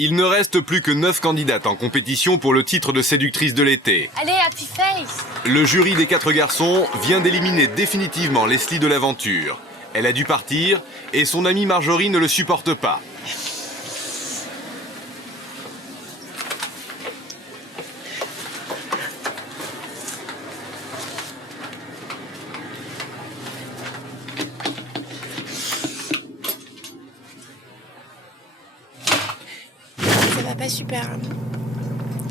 Il ne reste plus que 9 candidates en compétition pour le titre de séductrice de l'été. Allez, Happy Face! Le jury des 4 garçons vient d'éliminer définitivement Leslie de l'aventure. Elle a dû partir et son amie Marjorie ne le supporte pas. Ça va pas super.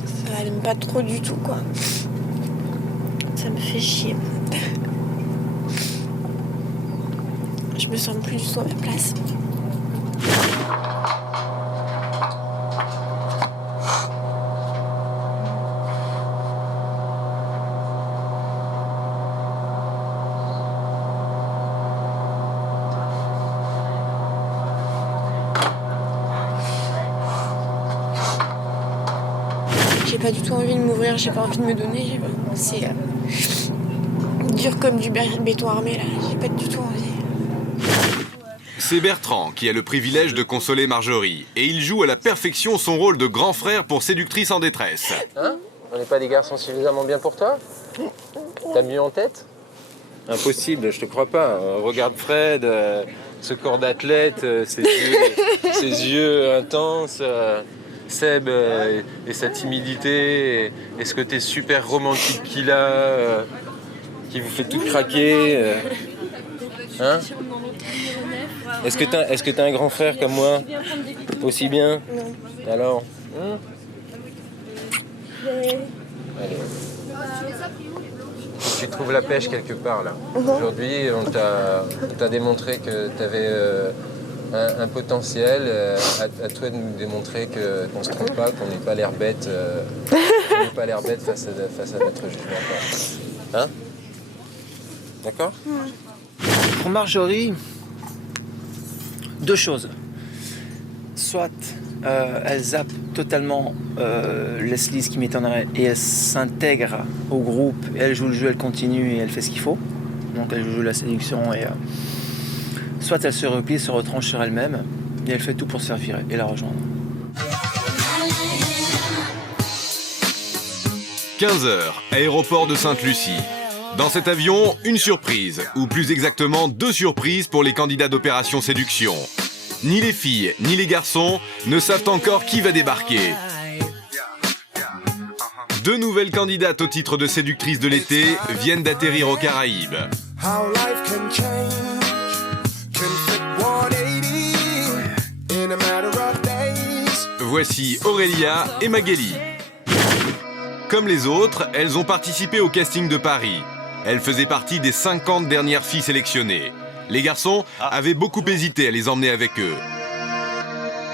Ça n'aime pas trop du tout, quoi. Ça me fait chier. Je me sens plus du tout à ma place. J'ai pas du tout envie de m'ouvrir, j'ai pas envie de me donner. C'est dur comme du béton armé, là. J'ai pas du tout envie. C'est Bertrand qui a le privilège de consoler Marjorie. Et il joue à la perfection son rôle de grand frère pour séductrice en détresse. Hein? On n'est pas des garçons suffisamment bien pour toi? T'as mieux en tête? Impossible, je te crois pas. Regarde Fred, ce corps d'athlète, ses yeux intenses, Seb et sa timidité, et ce côté super romantique qu'il a, qui vous fait tout craquer. Hein? Est-ce que t'as un grand frère comme moi? Aussi bien? Non. Alors? Allez. Tu trouves la pêche quelque part là. Aujourd'hui, on t'a démontré que tu avais un potentiel. À toi de nous démontrer qu'on ne se trompe pas, qu'on n'est pas l'air bête, face à notre jugement. Hein? D'accord? Pour Marjorie, deux choses. Soit elle zappe totalement Leslie, ce qui m'étonnerait, et elle s'intègre au groupe, et elle joue le jeu, elle continue et elle fait ce qu'il faut. Donc elle joue la séduction, et soit elle se replie, se retranche sur elle-même, et elle fait tout pour se faire virer et la rejoindre. 15h, aéroport de Sainte-Lucie. Dans cet avion, une surprise, ou plus exactement 2 surprises pour les candidats d'Opération Séduction. Ni les filles, ni les garçons ne savent encore qui va débarquer. 2 nouvelles candidates au titre de séductrice de l'été viennent d'atterrir aux Caraïbes. Voici Aurélia et Magali. Comme les autres, elles ont participé au casting de Paris. Elles faisaient partie des 50 dernières filles sélectionnées. Les garçons avaient beaucoup hésité à les emmener avec eux.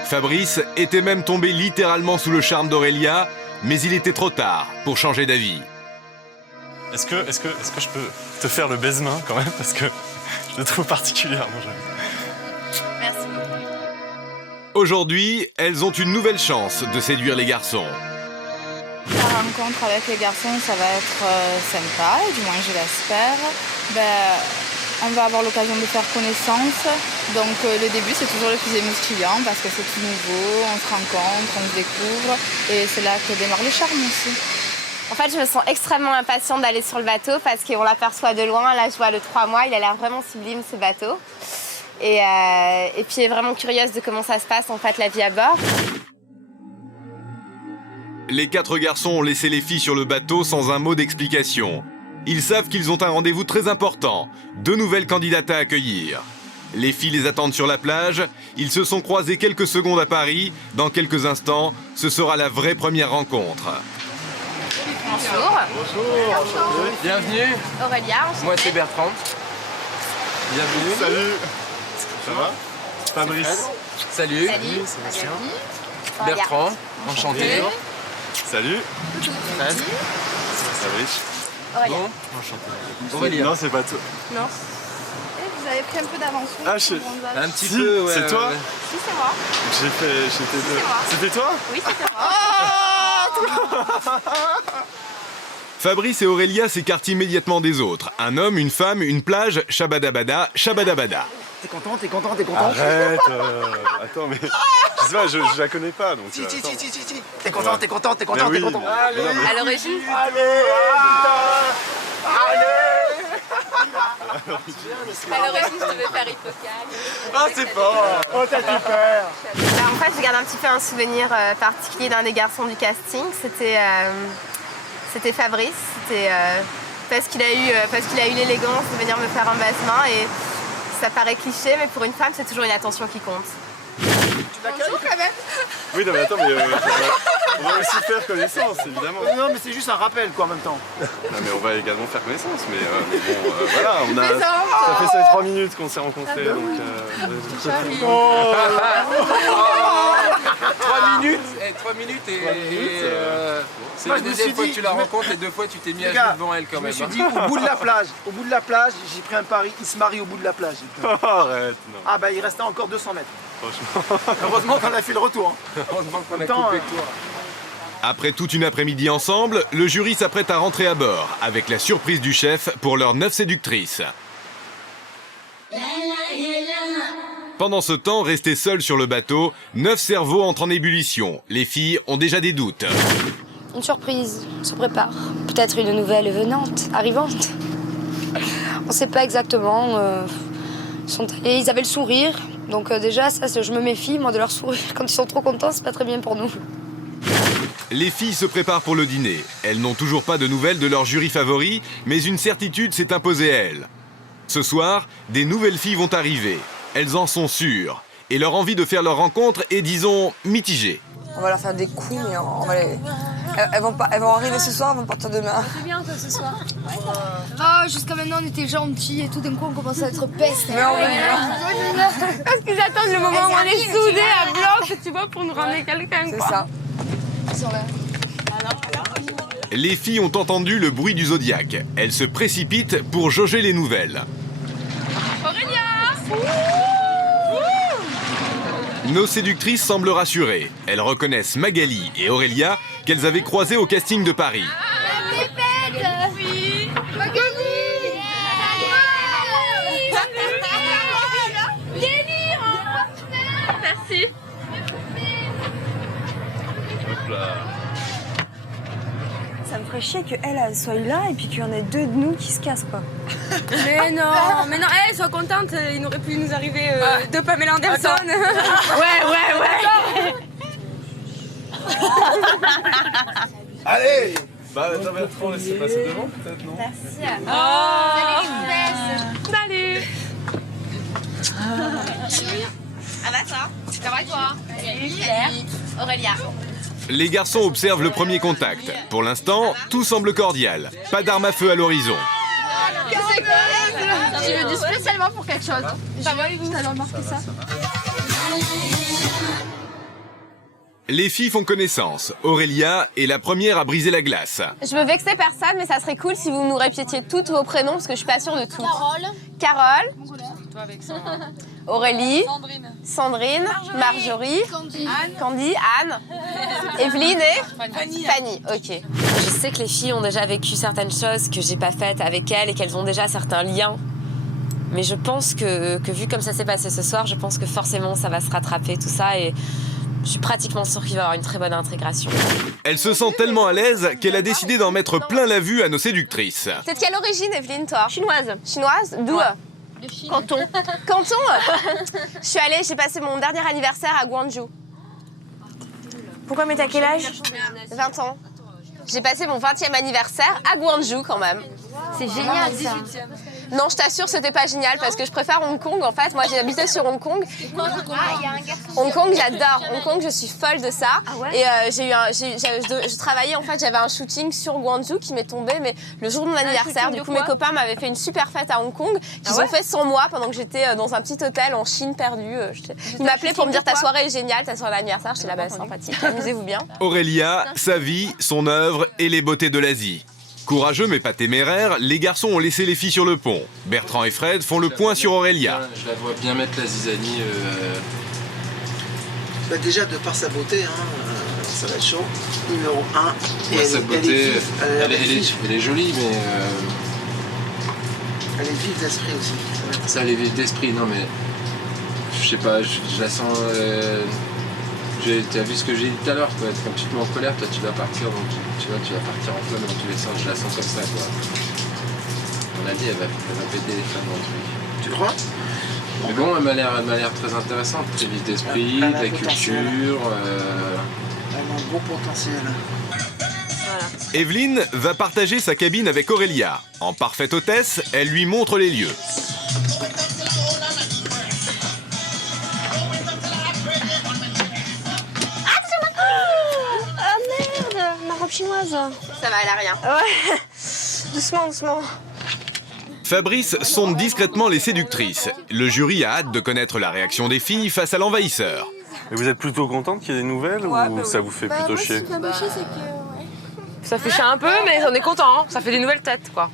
Fabrice était même tombé littéralement sous le charme d'Aurélia, mais il était trop tard pour changer d'avis. Est-ce que je peux te faire le baise-main quand même, parce que je le trouve particulièrement joli. Merci beaucoup. Aujourd'hui, elles ont une nouvelle chance de séduire les garçons. La rencontre avec les garçons, ça va être sympa, du moins je l'espère. On va avoir l'occasion de faire connaissance. Donc le début, c'est toujours le plus émoustillant parce que c'est tout nouveau, on se rencontre, on se découvre. Et c'est là que démarre le charme aussi. En fait, je me sens extrêmement impatiente d'aller sur le bateau parce qu'on l'aperçoit de loin. Là, je vois le 3 mois, il a l'air vraiment sublime, ce bateau. Et puis, vraiment curieuse de comment ça se passe, en fait, la vie à bord. Les 4 garçons ont laissé les filles sur le bateau sans un mot d'explication. Ils savent qu'ils ont un rendez-vous très important, 2 nouvelles candidates à accueillir. Les filles les attendent sur la plage, ils se sont croisés quelques secondes à Paris. Dans quelques instants, ce sera la vraie première rencontre. Bonjour. Bonjour. Bienvenue. Aurélia, enchantée. Moi, c'est Bertrand. Bienvenue. Salut. Ça va? Fabrice. Salut. Salut. Sébastien. Bertrand. Enchanté. Salut. Fred. Fabrice. Aurélia. Bon. Enchanté. Aurélia. Non, c'est pas toi. Non. Vous avez pris un peu d'avance. Ah, Un petit Si, peu, ouais. c'est toi? Si, c'est moi. J'étais deux. moi. C'était toi? Oui, c'était moi. Fabrice et Aurélia s'écartent immédiatement des autres. Un homme, une femme, une plage, shabadabada, shabadabada. T'es content? Arrête attends, mais... Je sais pas, je la connais pas, donc... Si. T'es content? Mais oui. Allez. À l'origine, je devais faire Hippocampe. Ah, c'est fort. Oh, t'as super. En fait, je garde un petit peu un souvenir particulier d'un des garçons du casting. C'était Fabrice. C'était parce qu'il a eu l'élégance de venir me faire un basse-main. Et ça paraît cliché, mais pour une femme, c'est toujours une attention qui compte. Bonjour quand même. Oui, non, mais attends, mais on va aussi faire connaissance, évidemment. Non, mais c'est juste un rappel, quoi, en même temps. Non, mais on va également faire connaissance, mais bon, voilà, ça fait ça 3 minutes qu'on s'est rencontrés, donc... 3 minutes et c'est la deuxième fois que tu la rencontres et 2 fois tu t'es mis à genoux devant elle quand même. Je me suis dit, au bout de la plage, j'ai pris un pari, il se marie au bout de la plage. Arrête, non. Ah bah il restait encore 200 mètres. Franchement. Heureusement qu'on a fait le retour. Heureusement qu'on a Attends, coupé toi. Après toute une après-midi ensemble, le jury s'apprête à rentrer à bord, avec la surprise du chef pour leurs 9 séductrices. Pendant ce temps, restés seuls sur le bateau, 9 cerveaux entrent en ébullition. Les filles ont déjà des doutes. Une surprise, on se prépare. Peut-être une nouvelle venante, arrivante. On ne sait pas exactement. Ils avaient le sourire. Donc déjà, ça, je me méfie, moi, de leur sourire. Quand ils sont trop contents, c'est pas très bien pour nous. Les filles se préparent pour le dîner. Elles n'ont toujours pas de nouvelles de leur jury favori, mais une certitude s'est imposée à elles. Ce soir, des nouvelles filles vont arriver. Elles en sont sûres. Et leur envie de faire leur rencontre est, disons, mitigée. On va leur faire des coups, mais on va les... Elles vont arriver ce soir, elles vont partir demain. C'est bien toi ce soir. Oh, jusqu'à maintenant on était gentils et tout d'un coup on commence à être peste. Parce qu'ils attendent le moment où on est soudés à bloc, tu vois, pour nous ramener quelqu'un. C'est ça. Ils sont là. Les filles ont entendu le bruit du zodiaque. Elles se précipitent pour jauger les nouvelles. Nos séductrices semblent rassurées. Elles reconnaissent Magali et Aurélia qu'elles avaient croisées au casting de Paris. Oui. Magali. Merci. Hop là. Ça me ferait chier qu'elle soit là et puis qu'il y en ait 2 de nous qui se cassent, quoi. Mais non, sois contente, il n'aurait pu nous arriver 2 Pamela Anderson. Ouais. Allez. Bah, attends, Bertrand, laissez passer devant, peut-être, non? Merci. Salut. Ah bah toi. Ça va toi? Claire. Aurélia. Les garçons observent le premier contact. Pour l'instant, tout semble cordial. Pas d'arme à feu à l'horizon. Tu veux du spécialement pour quelque chose. Ça va, vous avez remarqué ça? Les filles font connaissance. Aurélia est la première à briser la glace. Je veux vexer personne, mais ça serait cool si vous nous répétiez tous vos prénoms parce que je suis pas sûre de tout. Carole. Aurélie. Sandrine. Marjorie. Candy. Anne. Evelyne et Fanny. Ok. Je sais que les filles ont déjà vécu certaines choses que j'ai pas faites avec elles et qu'elles ont déjà certains liens. Mais je pense que vu comme ça s'est passé ce soir, je pense que forcément ça va se rattraper tout ça et je suis pratiquement sûre qu'il va y avoir une très bonne intégration. Elle se sent tellement à l'aise qu'elle a décidé d'en mettre plein la vue à nos séductrices. T'es de quelle origine, Evelyne, toi? Chinoise. Chinoise? D'où? Canton. Canton? J'ai passé mon dernier anniversaire à Guangzhou. Pourquoi, mais t'as quel âge? 20 ans. J'ai passé mon 20e anniversaire à Guangzhou quand même. C'est génial ça. Non, je t'assure, c'était pas génial parce que je préfère Hong Kong en fait. Moi, j'ai habité sur Hong Kong. Hong Kong, j'adore. Hong Kong, je suis folle de ça. Et je travaillais en fait, j'avais un shooting sur Guangzhou qui m'est tombé, mais le jour de mon anniversaire. Du coup, mes copains m'avaient fait une super fête à Hong Kong qu'ils ont fait sans moi pendant que j'étais dans un petit hôtel en Chine perdue. Ils m'appelaient pour me dire ta soirée est géniale, ta soirée d'anniversaire. J'étais là-bas, sympathique. Amusez-vous bien. Aurélia, sa vie, son œuvre et les beautés de l'Asie. Courageux mais pas téméraires, les garçons ont laissé les filles sur le pont. Bertrand et Fred font le point sur Aurélia. Je la vois bien mettre la zizanie. Bah déjà, de par sa beauté, ça va être chaud. Numéro 1. Sa beauté, elle est jolie, mais... Elle est vive d'esprit aussi. Ça va être Ça, elle est vive d'esprit, non mais... Je sais pas, je la sens... Tu as vu ce que j'ai dit tout à l'heure, quoi. Quand tu te mets en colère, toi tu vas partir, donc tu vas partir en flamme dans tous les sens. Je la sens comme ça, quoi. On a dit, elle va péter les flammes dans le truc. Tu crois? Mais bon, elle m'a l'air très intéressante, très vive d'esprit, de la culture. Elle a un gros potentiel. Evelyne va partager sa cabine avec Aurélia. En parfaite hôtesse, elle lui montre les lieux. Ah merde, ma robe chinoise. Ça va, elle a rien. Ouais, doucement, doucement. Fabrice sonde discrètement les séductrices. Le jury a hâte de connaître la réaction des filles face à l'envahisseur. Et vous êtes plutôt contente qu'il y ait des nouvelles ou ça vous fait plutôt chier? Ça fait chier un peu, mais on est content. Hein. Ça fait des nouvelles têtes, quoi.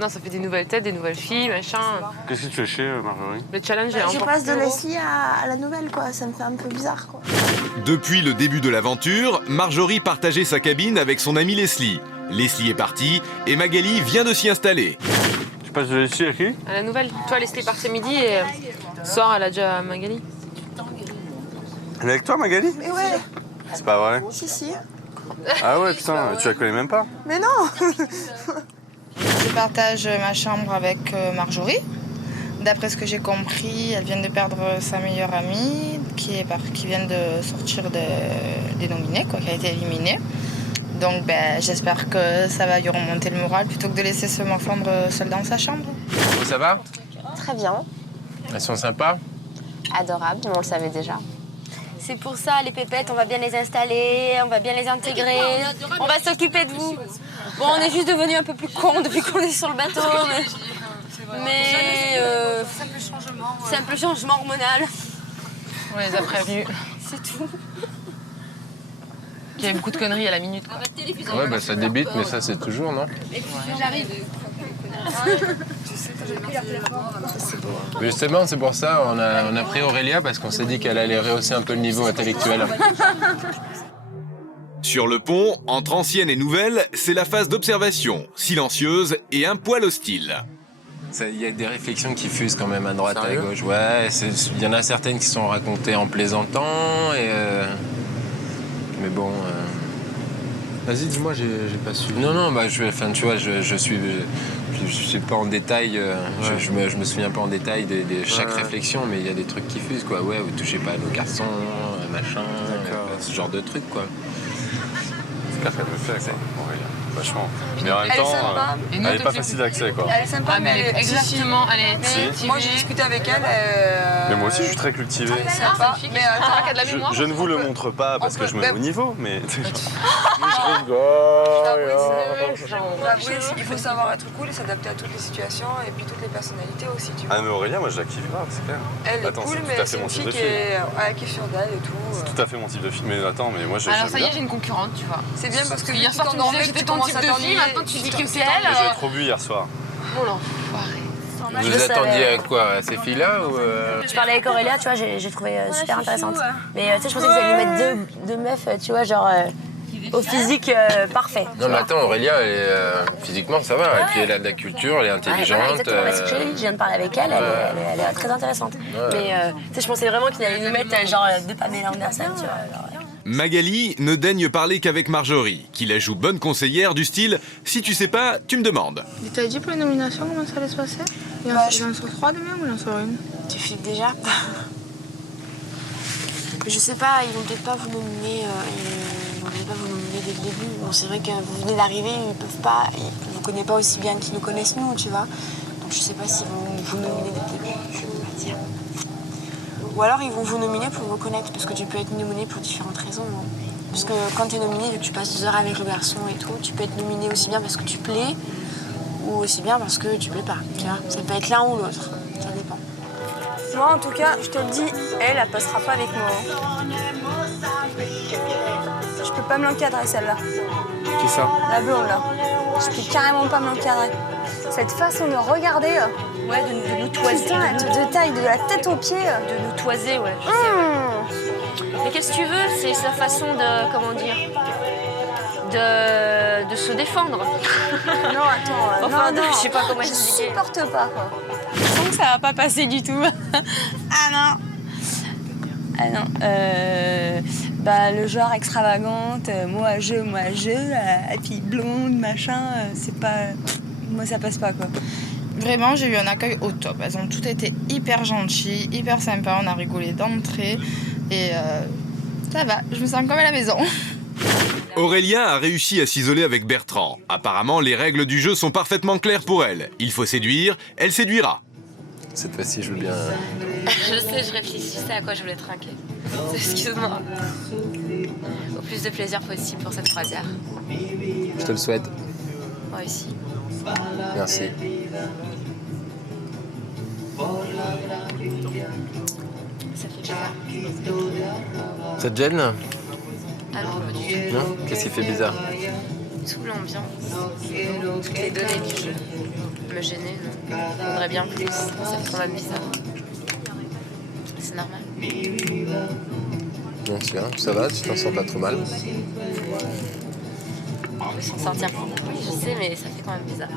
Non, ça fait des nouvelles têtes, des nouvelles filles, machin. Qu'est-ce qui te fait chier, Marjorie? Le challenge est Je encore passe de plus gros. Leslie à la nouvelle, quoi. Ça me fait un peu bizarre, quoi. Depuis le début de l'aventure, Marjorie partageait sa cabine avec son amie Leslie. Leslie est partie et Magali vient de s'y installer. Tu passes de Leslie à qui? À la nouvelle. Toi, Leslie est partie midi et ce soir, elle a déjà Magali. Elle est avec toi, Magali? Mais ouais, C'est pas vrai? si. Ah ouais, putain, tu la connais même pas? Mais non. Je partage ma chambre avec Marjorie. D'après ce que j'ai compris, elle vient de perdre sa meilleure amie qui vient de sortir des nominés, quoi, qui a été éliminée. Donc j'espère que ça va lui remonter le moral plutôt que de laisser se morfondre seule dans sa chambre. Bon, ça va? Très bien. Elles sont sympas? Adorable, mais on le savait déjà. C'est pour ça, les pépettes, on va bien les installer, on va bien les intégrer, on va s'occuper de vous. Bon, on est juste devenus un peu plus cons depuis qu'on est sur le bateau, mais simple changement hormonal. On les a prévenus. C'est tout. Il y avait beaucoup de conneries à la minute, quoi. Ouais, bah ça débite, mais ça c'est toujours, non? J'arrive. Mais justement, c'est pour ça on a pris Aurélia parce qu'on s'est dit qu'elle allait rehausser un peu le niveau intellectuel. Sur le pont, entre ancienne et nouvelle, c'est la phase d'observation, silencieuse et un poil hostile. Il y a des réflexions qui fusent quand même à droite, Sérieux? à gauche. Ouais, il y en a certaines qui sont racontées en plaisantant, mais bon... Vas-y, dis-moi, j'ai pas su. Non, bah, tu vois, je suis pas en détail, je me souviens pas en détail de chaque réflexion, mais il y a des trucs qui fusent, quoi. Ouais, vous touchez pas à nos garçons, machin, ce genre de trucs, quoi. C'est clair qu'elle me fait, quoi. Aurélia. Vachement. Mais en même Elle est temps, sympa. elle est pas facile d'accès, quoi. Elle est sympa, Ah, mais elle est exactement, elle est cultivée. Moi, j'ai discuté avec elle. Mais moi aussi, je suis très cultivé. Sympa. Mais Ça attends, a de la mémoire. Je ne vous le montre pas parce que je me mets au niveau, mais... je dois avouer, il faut savoir être cool et s'adapter à toutes les situations et puis toutes les personnalités aussi, tu vois. Ah mais Aurélia, moi je la kiffe grave, c'est clair. Elle est Attends, cool, c'est tout mais à fait c'est mon une type fille de qui fille. est sûre d'elle et tout. C'est tout à fait mon type de film, mais attends, mais moi Alors j'aime ça y est, bien. j'ai une concurrente, tu vois. C'est bien parce que Hier soir, tu me disais que j'étais ton type de fille, maintenant tu dis que c'est elle. Mais j'ai trop bu hier soir. Oh l'enfoiré. Vous le attendiez savais. à quoi? À ces filles-là ou Je parlais avec Aurélia, tu vois, j'ai trouvé super intéressante. Mais tu sais, je pensais qu'ils allaient nous mettre deux meufs, tu vois, genre au physique parfait. tu Non, mais vois. attends, Aurélia, elle est, physiquement, ça va. Et puis elle a de la culture, elle est Ouais, intelligente. voilà, exactement, c'est ce que j'ai dit. Je viens de parler avec elle, elle est très intéressante. Mais tu sais, je pensais vraiment qu'ils allaient nous mettre genre deux Pamela Anderson, tu vois. Genre, Magali ne daigne parler qu'avec Marjorie, qui la joue bonne conseillère du style « Si tu sais pas, tu me demandes ». Tu t'as dit pour les nominations comment ça allait se passer? Il y en a sur 3 demain ou il y en a sur une? Tu flippes déjà? Je sais pas, ils vont peut-être pas vous nominer. Ils vont peut-être pas vous nominer dès le début. Bon, c'est vrai que vous venez d'arriver, ils peuvent pas. Ils vous connaissent pas aussi bien qu'ils nous connaissent nous, tu vois. Donc je sais pas s'ils vont vous nominer dès le début. Je peux pas dire. Ou alors ils vont vous nominer pour vous connaître, parce que tu peux être nominé pour différentes raisons. Hein. Parce que quand tu es nominé, vu que tu passes 2 heures avec le garçon et tout, tu peux être nominé aussi bien parce que tu plais, ou aussi bien parce que tu plais pas. Tu vois, ça peut être l'un ou l'autre. Ça dépend. Moi, en tout cas, je te le dis, elle passera pas avec moi. Je peux pas me l'encadrer, celle-là. Qui ça? La blonde, là. Je peux carrément pas me l'encadrer. Cette façon de regarder... ouais, de nous toiser. Putain, de taille, de la tête aux pieds. De nous toiser, ouais. Je sais, ouais. Mais qu'est-ce que tu veux? C'est sa façon de, comment dire, de se défendre. Non, attends. Enfin, non, je sais pas comment je expliquer. supporte pas, quoi. que ça va pas passer du tout. Ah non. Ah non. Le genre extravagante, moi je, et puis blonde, machin, c'est pas... Moi ça passe pas quoi. Vraiment, j'ai eu un accueil au top. Elles ont toutes été hyper gentilles, hyper sympas. On a rigolé d'entrée. Et ça va, je me sens comme à la maison. Aurélien a réussi à s'isoler avec Bertrand. Apparemment, les règles du jeu sont parfaitement claires pour elle. Il faut séduire, elle séduira. Cette fois-ci, je veux bien... Je sais, je réfléchissais à quoi je voulais trinquer. Excuse-moi. Au plus de plaisir possible pour cette croisière. Je te le souhaite. Moi aussi. Merci. Ça fait bizarre. Ça te gêne? Ah non, pas du tout. Non? Qu'est-ce qui fait bizarre? Tout l'ambiance, toutes les données du jeu. Me gêner, non. Faudrait bien plus. Ça fait quand même bizarre. C'est normal. Bien sûr, ça va, tu t'en sens pas trop mal. On peut s'en sortir. Oui, je sais, mais ça fait quand même bizarre.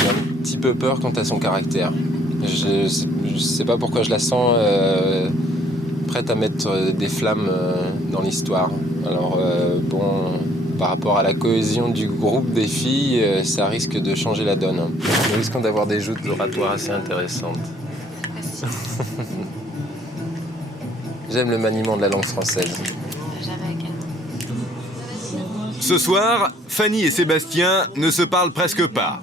J'ai un petit peu peur quant à son caractère. Je sais pas pourquoi je la sens prête à mettre des flammes dans l'histoire. Alors bon, par rapport à la cohésion du groupe des filles, ça risque de changer la donne. Nous risquons d'avoir des joutes oratoires assez intéressantes. J'aime le maniement de la langue française. Ce soir, Fanny et Sébastien ne se parlent presque pas.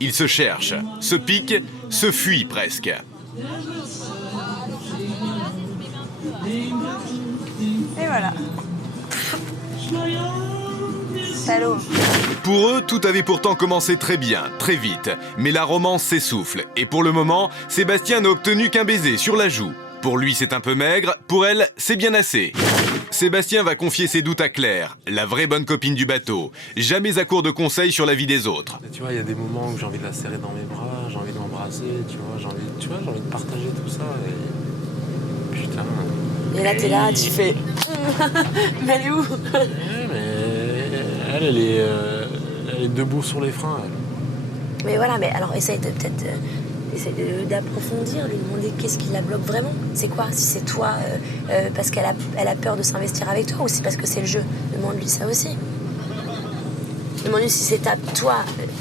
Ils se cherchent, se piquent, se fuient presque. Et voilà. Salaud. Pour eux, tout avait pourtant commencé très bien, très vite. Mais la romance s'essouffle. Et pour le moment, Sébastien n'a obtenu qu'un baiser sur la joue. Pour lui, c'est un peu maigre. Pour elle, c'est bien assez. Sébastien va confier ses doutes à Claire, la vraie bonne copine du bateau. Jamais à court de conseils sur la vie des autres. Tu vois, il y a des moments où j'ai envie de la serrer dans mes bras, j'ai envie de l'embrasser, tu vois, j'ai envie de partager tout ça. Et... Putain. Et là, t'es là, tu fais... Mais elle est où? Ouais, mais elle est debout sur les freins, elle. Mais voilà, mais alors essaye d'approfondir, lui demander qu'est-ce qui la bloque vraiment. C'est quoi? Si c'est toi, parce qu'elle a peur de s'investir avec toi, ou c'est parce que c'est le jeu? Demande-lui ça aussi. Demande-lui si c'est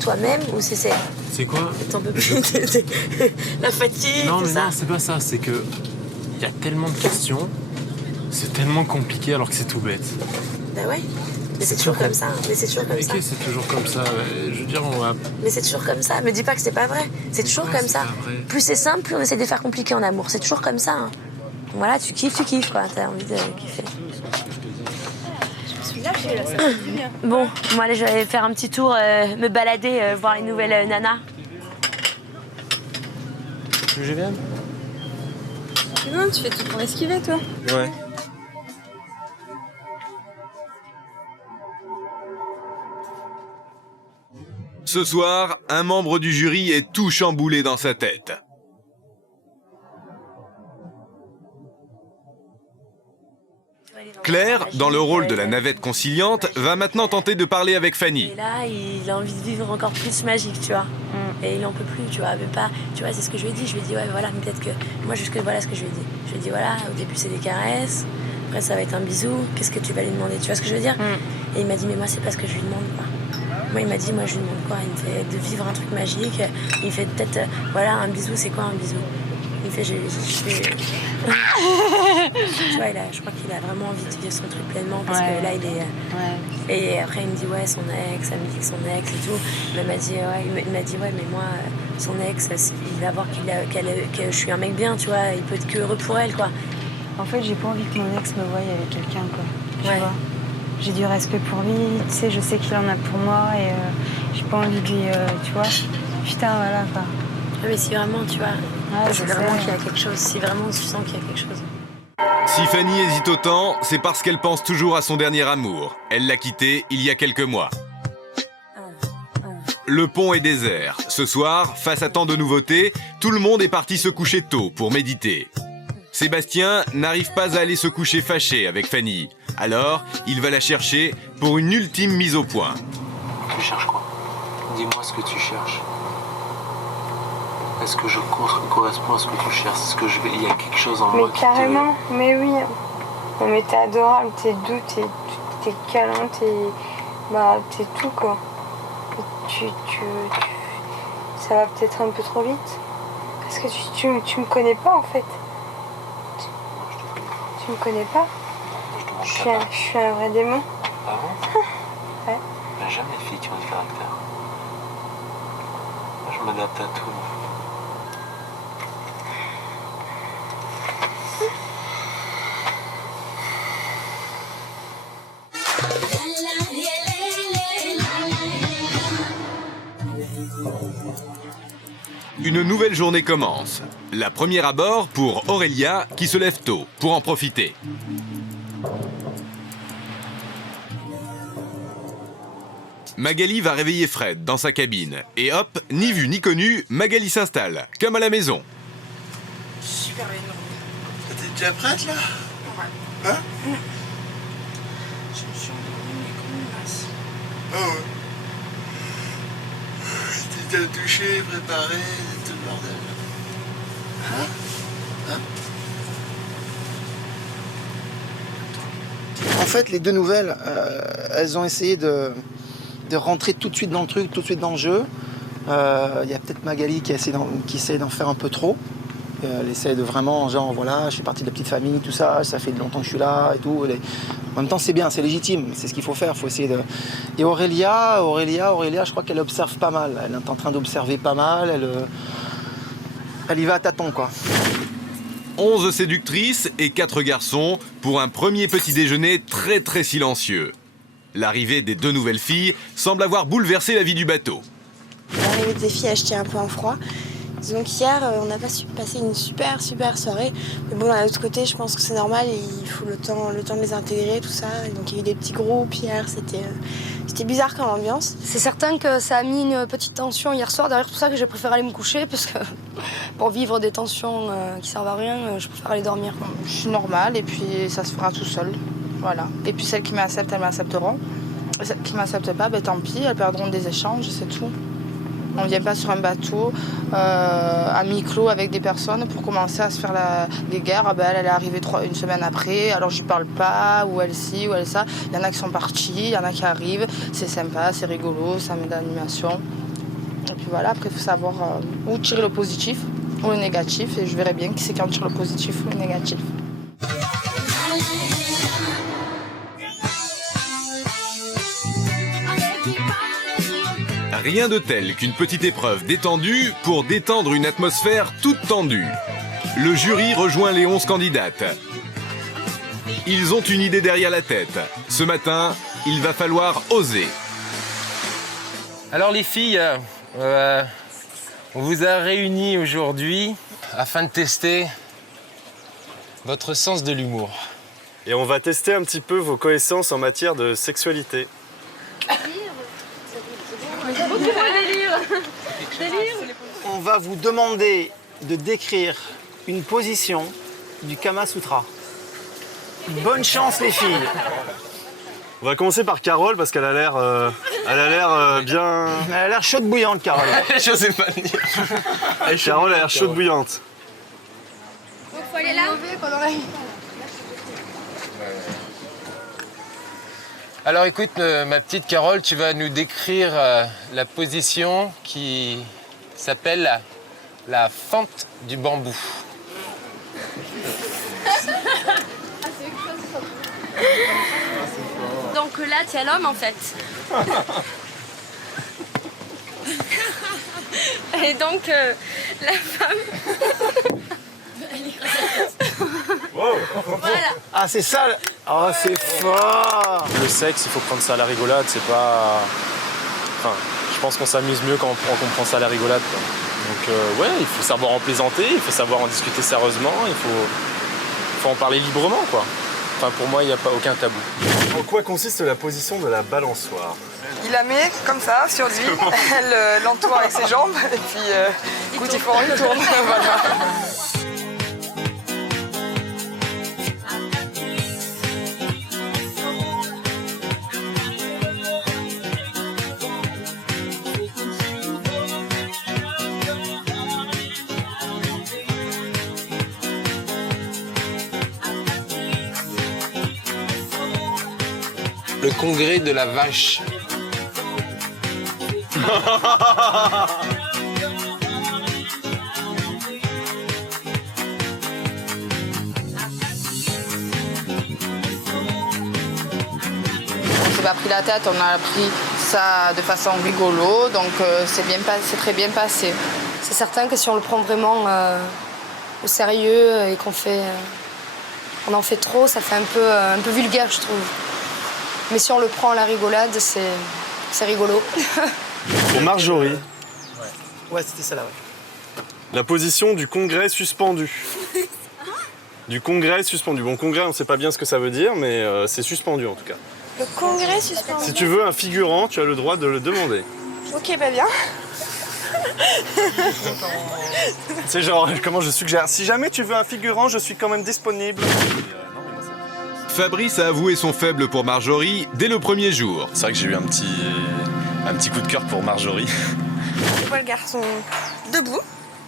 toi-même, ou si c'est... C'est quoi? T'en peux plus. La fatigue, non, tout mais ça. non, c'est pas ça, c'est que... Il y a tellement de questions, c'est tellement compliqué alors que c'est tout bête. Bah ouais. Mais c'est toujours comme ça. Mais c'est toujours comme ça. Ok, c'est toujours comme ça. Je veux dire, on va... Mais c'est toujours comme ça. Me dis pas que c'est pas vrai. C'est toujours comme ça. Plus c'est simple, plus on essaie de faire compliqué en amour. C'est toujours comme ça. Hein. Voilà, tu kiffes, quoi. T'as envie de kiffer. Je me suis lâchée là, ça fait du bien. Bon, moi allez, je vais aller faire un petit tour, me balader, voir les nouvelles nanas. Tu veux que je vienne? Non, tu fais tout pour esquiver, toi. Ouais. Ce soir, un membre du jury est tout chamboulé dans sa tête. Claire, dans le rôle de la navette conciliante, va maintenant tenter de parler avec Fanny. Et là, il a envie de vivre encore plus magique, tu vois. Et il en peut plus, tu vois. Mais pas, tu vois, c'est ce que je lui ai dit. Je lui ai dit, ouais, voilà, mais peut-être que... Moi, voilà ce que je lui ai dit. Je lui ai dit, voilà, au début, c'est des caresses. Après, ça va être un bisou. Qu'est-ce que tu vas lui demander? Tu vois ce que je veux dire? Et il m'a dit, mais moi, c'est pas ce que je lui demande, quoi. Moi, il m'a dit, moi, je lui demande quoi? Il me fait de vivre un truc magique. Il me fait peut-être, voilà, un bisou, c'est quoi un bisou? Il me fait, tu vois, je crois qu'il a vraiment envie de vivre son truc pleinement parce que là, il est... Et après, il me dit, ouais, son ex, elle me dit que son ex et tout. Il m'a dit, ouais, mais moi, son ex, il va voir que je suis un mec bien, tu vois, il peut être que heureux pour elle, quoi. En fait, j'ai pas envie que mon ex me voie avec quelqu'un, quoi. Tu vois? J'ai du respect pour lui, tu sais, je sais qu'il en a pour moi et j'ai pas envie de lui, tu vois. Putain, voilà, quoi. Mais si vraiment, tu vois, c'est vraiment qu'il y a quelque chose, si vraiment tu sens qu'il y a quelque chose. Si Fanny hésite autant, c'est parce qu'elle pense toujours à son dernier amour. Elle l'a quitté il y a quelques mois. Le pont est désert. Ce soir, face à tant de nouveautés, tout le monde est parti se coucher tôt pour méditer. Sébastien n'arrive pas à aller se coucher fâché avec Fanny. Alors, il va la chercher pour une ultime mise au point. Tu cherches quoi? Dis-moi ce que tu cherches. Est-ce que je correspond à ce que tu cherches? Est-ce que il y a quelque chose en moi Mais qui carrément, mais oui. Non, mais t'es adorable, t'es doux, t'es câlin, t'es tout quoi. Ça va peut-être un peu trop vite. Parce que tu me connais pas en fait. Tu me connais pas. Je suis un vrai démon. Ah bon? Ouais. Ben, j'aime les filles qui ont du caractère. Moi, je m'adapte à tout. Une nouvelle journée commence. La première à bord pour Aurélia qui se lève tôt pour en profiter. Magali va réveiller Fred dans sa cabine. Et hop, ni vu ni connu, Magali s'installe, comme à la maison. Super bien dormi. T'es déjà prête là? Ouais. Hein? Je me suis endormie, mais comme une masse. Oh ouais. T'es déjà touché, préparé, tout le bordel. Hein? En fait, les deux nouvelles, elles ont essayé de rentrer tout de suite dans le truc, tout de suite dans le jeu. Il y a peut-être Magali qui essaie d'en faire un peu trop. Elle essaie de vraiment, genre, voilà, je suis partie de la petite famille, tout ça, ça fait longtemps que je suis là et tout. En même temps, c'est bien, c'est légitime, c'est ce qu'il faut faire, faut essayer de... Et Aurélia, je crois qu'elle observe pas mal. Elle est en train d'observer pas mal, elle y va à tâtons, quoi. 11 séductrices et 4 garçons pour un premier petit déjeuner très très silencieux. L'arrivée des deux nouvelles filles semble avoir bouleversé la vie du bateau. L'arrivée des filles a jeté un peu en froid. Disons qu'hier, on n'a pas su passer une super soirée. Mais bon, d'un autre côté, je pense que c'est normal, il faut le temps de les intégrer, tout ça. Et donc il y a eu des petits groupes hier, c'était bizarre comme ambiance. C'est certain que ça a mis une petite tension hier soir. D'ailleurs, c'est pour ça que j'ai préféré aller me coucher, parce que pour vivre des tensions qui servent à rien, je préfère aller dormir. Je suis normale et puis ça se fera tout seul. Voilà. Et puis celles qui m'acceptent, elles m'accepteront. Celles qui ne m'acceptent pas, ben, tant pis, elles perdront des échanges, c'est tout. On ne vient pas sur un bateau à mi-clos avec des personnes pour commencer à se faire les guerres. Ah ben, elle est arrivée une semaine après, alors je lui parle pas, ou elle ci, ou elle ça. Il y en a qui sont partis, il y en a qui arrivent. C'est sympa, c'est rigolo, ça met de l'animation. Et puis voilà, après il faut savoir où tirer le positif ou le négatif. Et je verrai bien qui c'est qui en tire le positif ou le négatif. Rien de tel qu'une petite épreuve détendue pour détendre une atmosphère toute tendue. Le jury rejoint les 11 candidates. Ils ont une idée derrière la tête. Ce matin, il va falloir oser. Alors les filles, on vous a réunis aujourd'hui afin de tester votre sens de l'humour. Et on va tester un petit peu vos connaissances en matière de sexualité. On va vous demander de décrire une position du Kama Sutra. Bonne chance les filles. On va commencer par Carole parce qu'elle a l'air bien... Elle a l'air chaude bouillante, Carole. Je sais pas le dire. Carole a l'air chaude bouillante. Donc faut aller là. Alors écoute, ma petite Carole, tu vas nous décrire la position qui s'appelle la fente du bambou. Donc là, tu as l'homme en fait. Et donc la femme. Voilà. Ah, c'est ça. Oh, c'est fort. Le sexe, il faut prendre ça à la rigolade, c'est pas... Enfin, je pense qu'on s'amuse mieux quand on prend ça à la rigolade, quoi. Donc ouais, il faut savoir en plaisanter, il faut savoir en discuter sérieusement, il faut en parler librement, quoi. Enfin, pour moi, il n'y a pas aucun tabou. En quoi consiste la position de la balançoire? Il la met comme ça sur lui, elle l'entoure avec ses jambes et puis écoute, il faut il tourne. Voilà. Le congrès de la vache. On s'est pas pris la tête, on a pris ça de façon rigolo, donc c'est très bien passé. C'est certain que si on le prend vraiment au sérieux et on en fait trop, ça fait un peu vulgaire, je trouve. Mais si on le prend à la rigolade, c'est rigolo. Pour Marjorie, Ouais, c'était celle-là, ouais. la position du congrès suspendu. Du congrès suspendu. Bon, congrès, on ne sait pas bien ce que ça veut dire, mais c'est suspendu en tout cas. Le congrès suspendu. Si tu veux un figurant, tu as le droit de le demander. Ok, bah bien. C'est genre, comment je suggère, si jamais tu veux un figurant, je suis quand même disponible. Fabrice a avoué son faible pour Marjorie dès le premier jour. C'est vrai que j'ai eu un petit coup de cœur pour Marjorie. Je vois le garçon debout,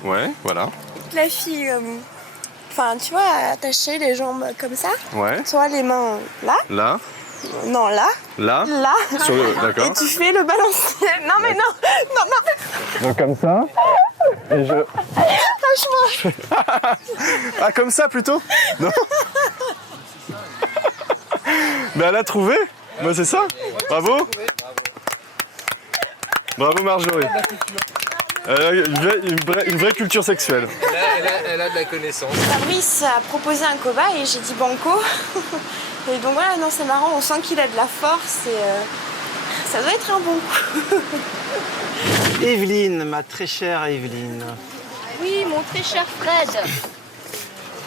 Ouais, voilà. la fille, enfin tu vois, attachée les jambes comme ça. Ouais. Toi les mains là. Là. Non là. Là. Là. D'accord. Et tu fais le balancier. Non mais non. Donc comme ça. Et je... Lâche-moi. Ah, comme ça plutôt? Non. Mais elle a trouvé. Moi, c'est ça. Bravo. Bravo Marjorie. Elle a une vraie culture sexuelle. Elle a de la connaissance. Fabrice a proposé un cobaye et j'ai dit banco. Et donc voilà, non c'est marrant, on sent qu'il a de la force et ça doit être un bon coup. Evelyne, ma très chère Evelyne, Oui, mon très cher Fred.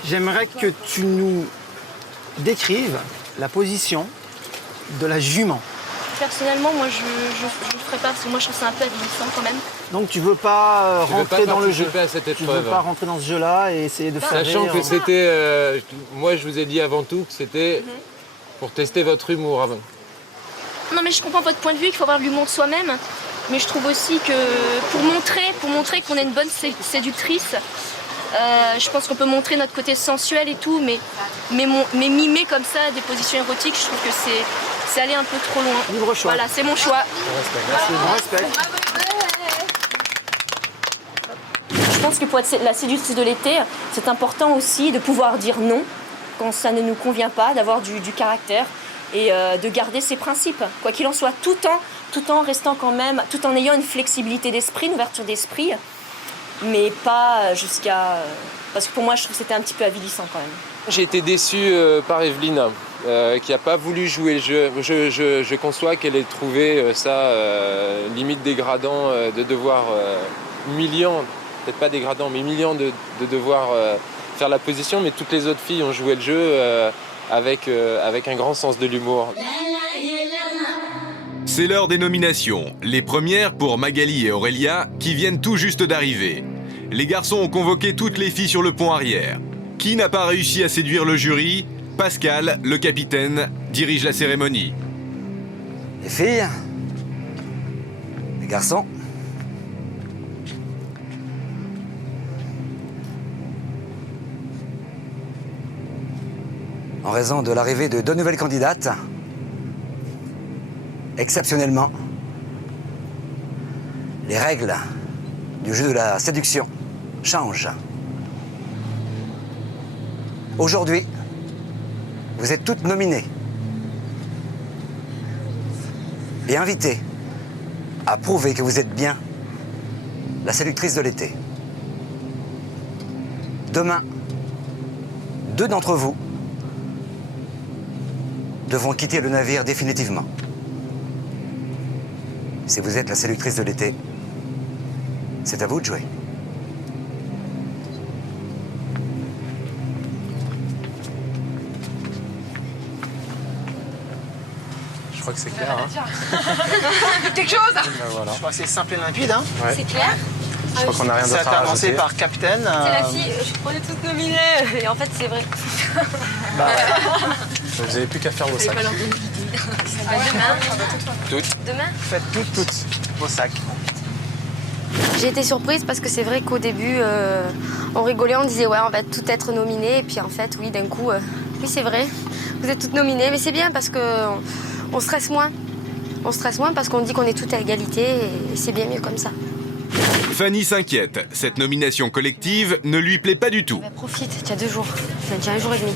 j'aimerais que tu nous décrives la position de la jument. Personnellement, moi, je ne ferais pas parce que moi, je trouve ça un peu avilissant quand même. Donc tu veux pas rentrer dans le jeu. À cette Tu veux épreuve. pas rentrer dans ce jeu-là et essayer de faire Sachant rire. que c'était, moi je vous ai dit avant tout que c'était pour tester votre humour avant. Non, mais je comprends votre point de vue, qu'il faut avoir de l'humour de soi-même. Mais je trouve aussi que pour montrer qu'on est une bonne séductrice, je pense qu'on peut montrer notre côté sensuel et tout, mais mimer comme ça des positions érotiques, je trouve que c'est aller un peu trop loin. Libre choix. Voilà, c'est mon choix. Merci, bon respect. Je pense que pour être la séductrice de l'été, c'est important aussi de pouvoir dire non quand ça ne nous convient pas, d'avoir du caractère et de garder ses principes, quoi qu'il en soit, tout en restant quand même, tout en ayant une flexibilité d'esprit, une ouverture d'esprit, mais pas jusqu'à... Parce que pour moi, je trouve que c'était un petit peu avilissant quand même. J'ai été déçu par Evelyne, qui n'a pas voulu jouer le jeu. Je conçois qu'elle ait trouvé ça limite dégradant de devoir humiliant, peut-être pas dégradant, mais humiliant de devoir faire la position, mais toutes les autres filles ont joué le jeu avec un grand sens de l'humour. C'est l'heure des nominations. Les premières pour Magali et Aurélia, qui viennent tout juste d'arriver. Les garçons ont convoqué toutes les filles sur le pont arrière. Qui n'a pas réussi à séduire le jury? Pascal, le capitaine, dirige la cérémonie. Les filles, les garçons, en raison de l'arrivée de 2 nouvelles candidates, exceptionnellement, les règles du jeu de la séduction changent. Aujourd'hui, vous êtes toutes nominées et invitées à prouver que vous êtes bien la séductrice de l'été. Demain, 2 d'entre vous devront quitter le navire définitivement. Si vous êtes la séductrice de l'été, c'est à vous de jouer. Je crois que c'est clair. Hein. Quelque chose. Ben voilà. Je crois que c'est simple et limpide. Hein. Ouais. C'est clair. Je crois qu'on n'a rien Ça d'autre a à commencé rajouter. par capitaine. C'est la fille, je croyais toutes nominées. Et en fait, c'est vrai. Vous n'avez plus qu'à faire vos sacs. Demain. Faites toutes vos sacs. J'ai été surprise parce que c'est vrai qu'au début, on rigolait, on disait ouais, on va toutes être nominées. Et puis en fait, oui, d'un coup, oui, c'est vrai, vous êtes toutes nominées. Mais c'est bien parce que on stresse moins. On stresse moins parce qu'on dit qu'on est tout à égalité et c'est bien mieux comme ça. Fanny s'inquiète. Cette nomination collective ne lui plaît pas du tout. Bah, profite, tu as 2 jours. Tu as 1 jour et demi.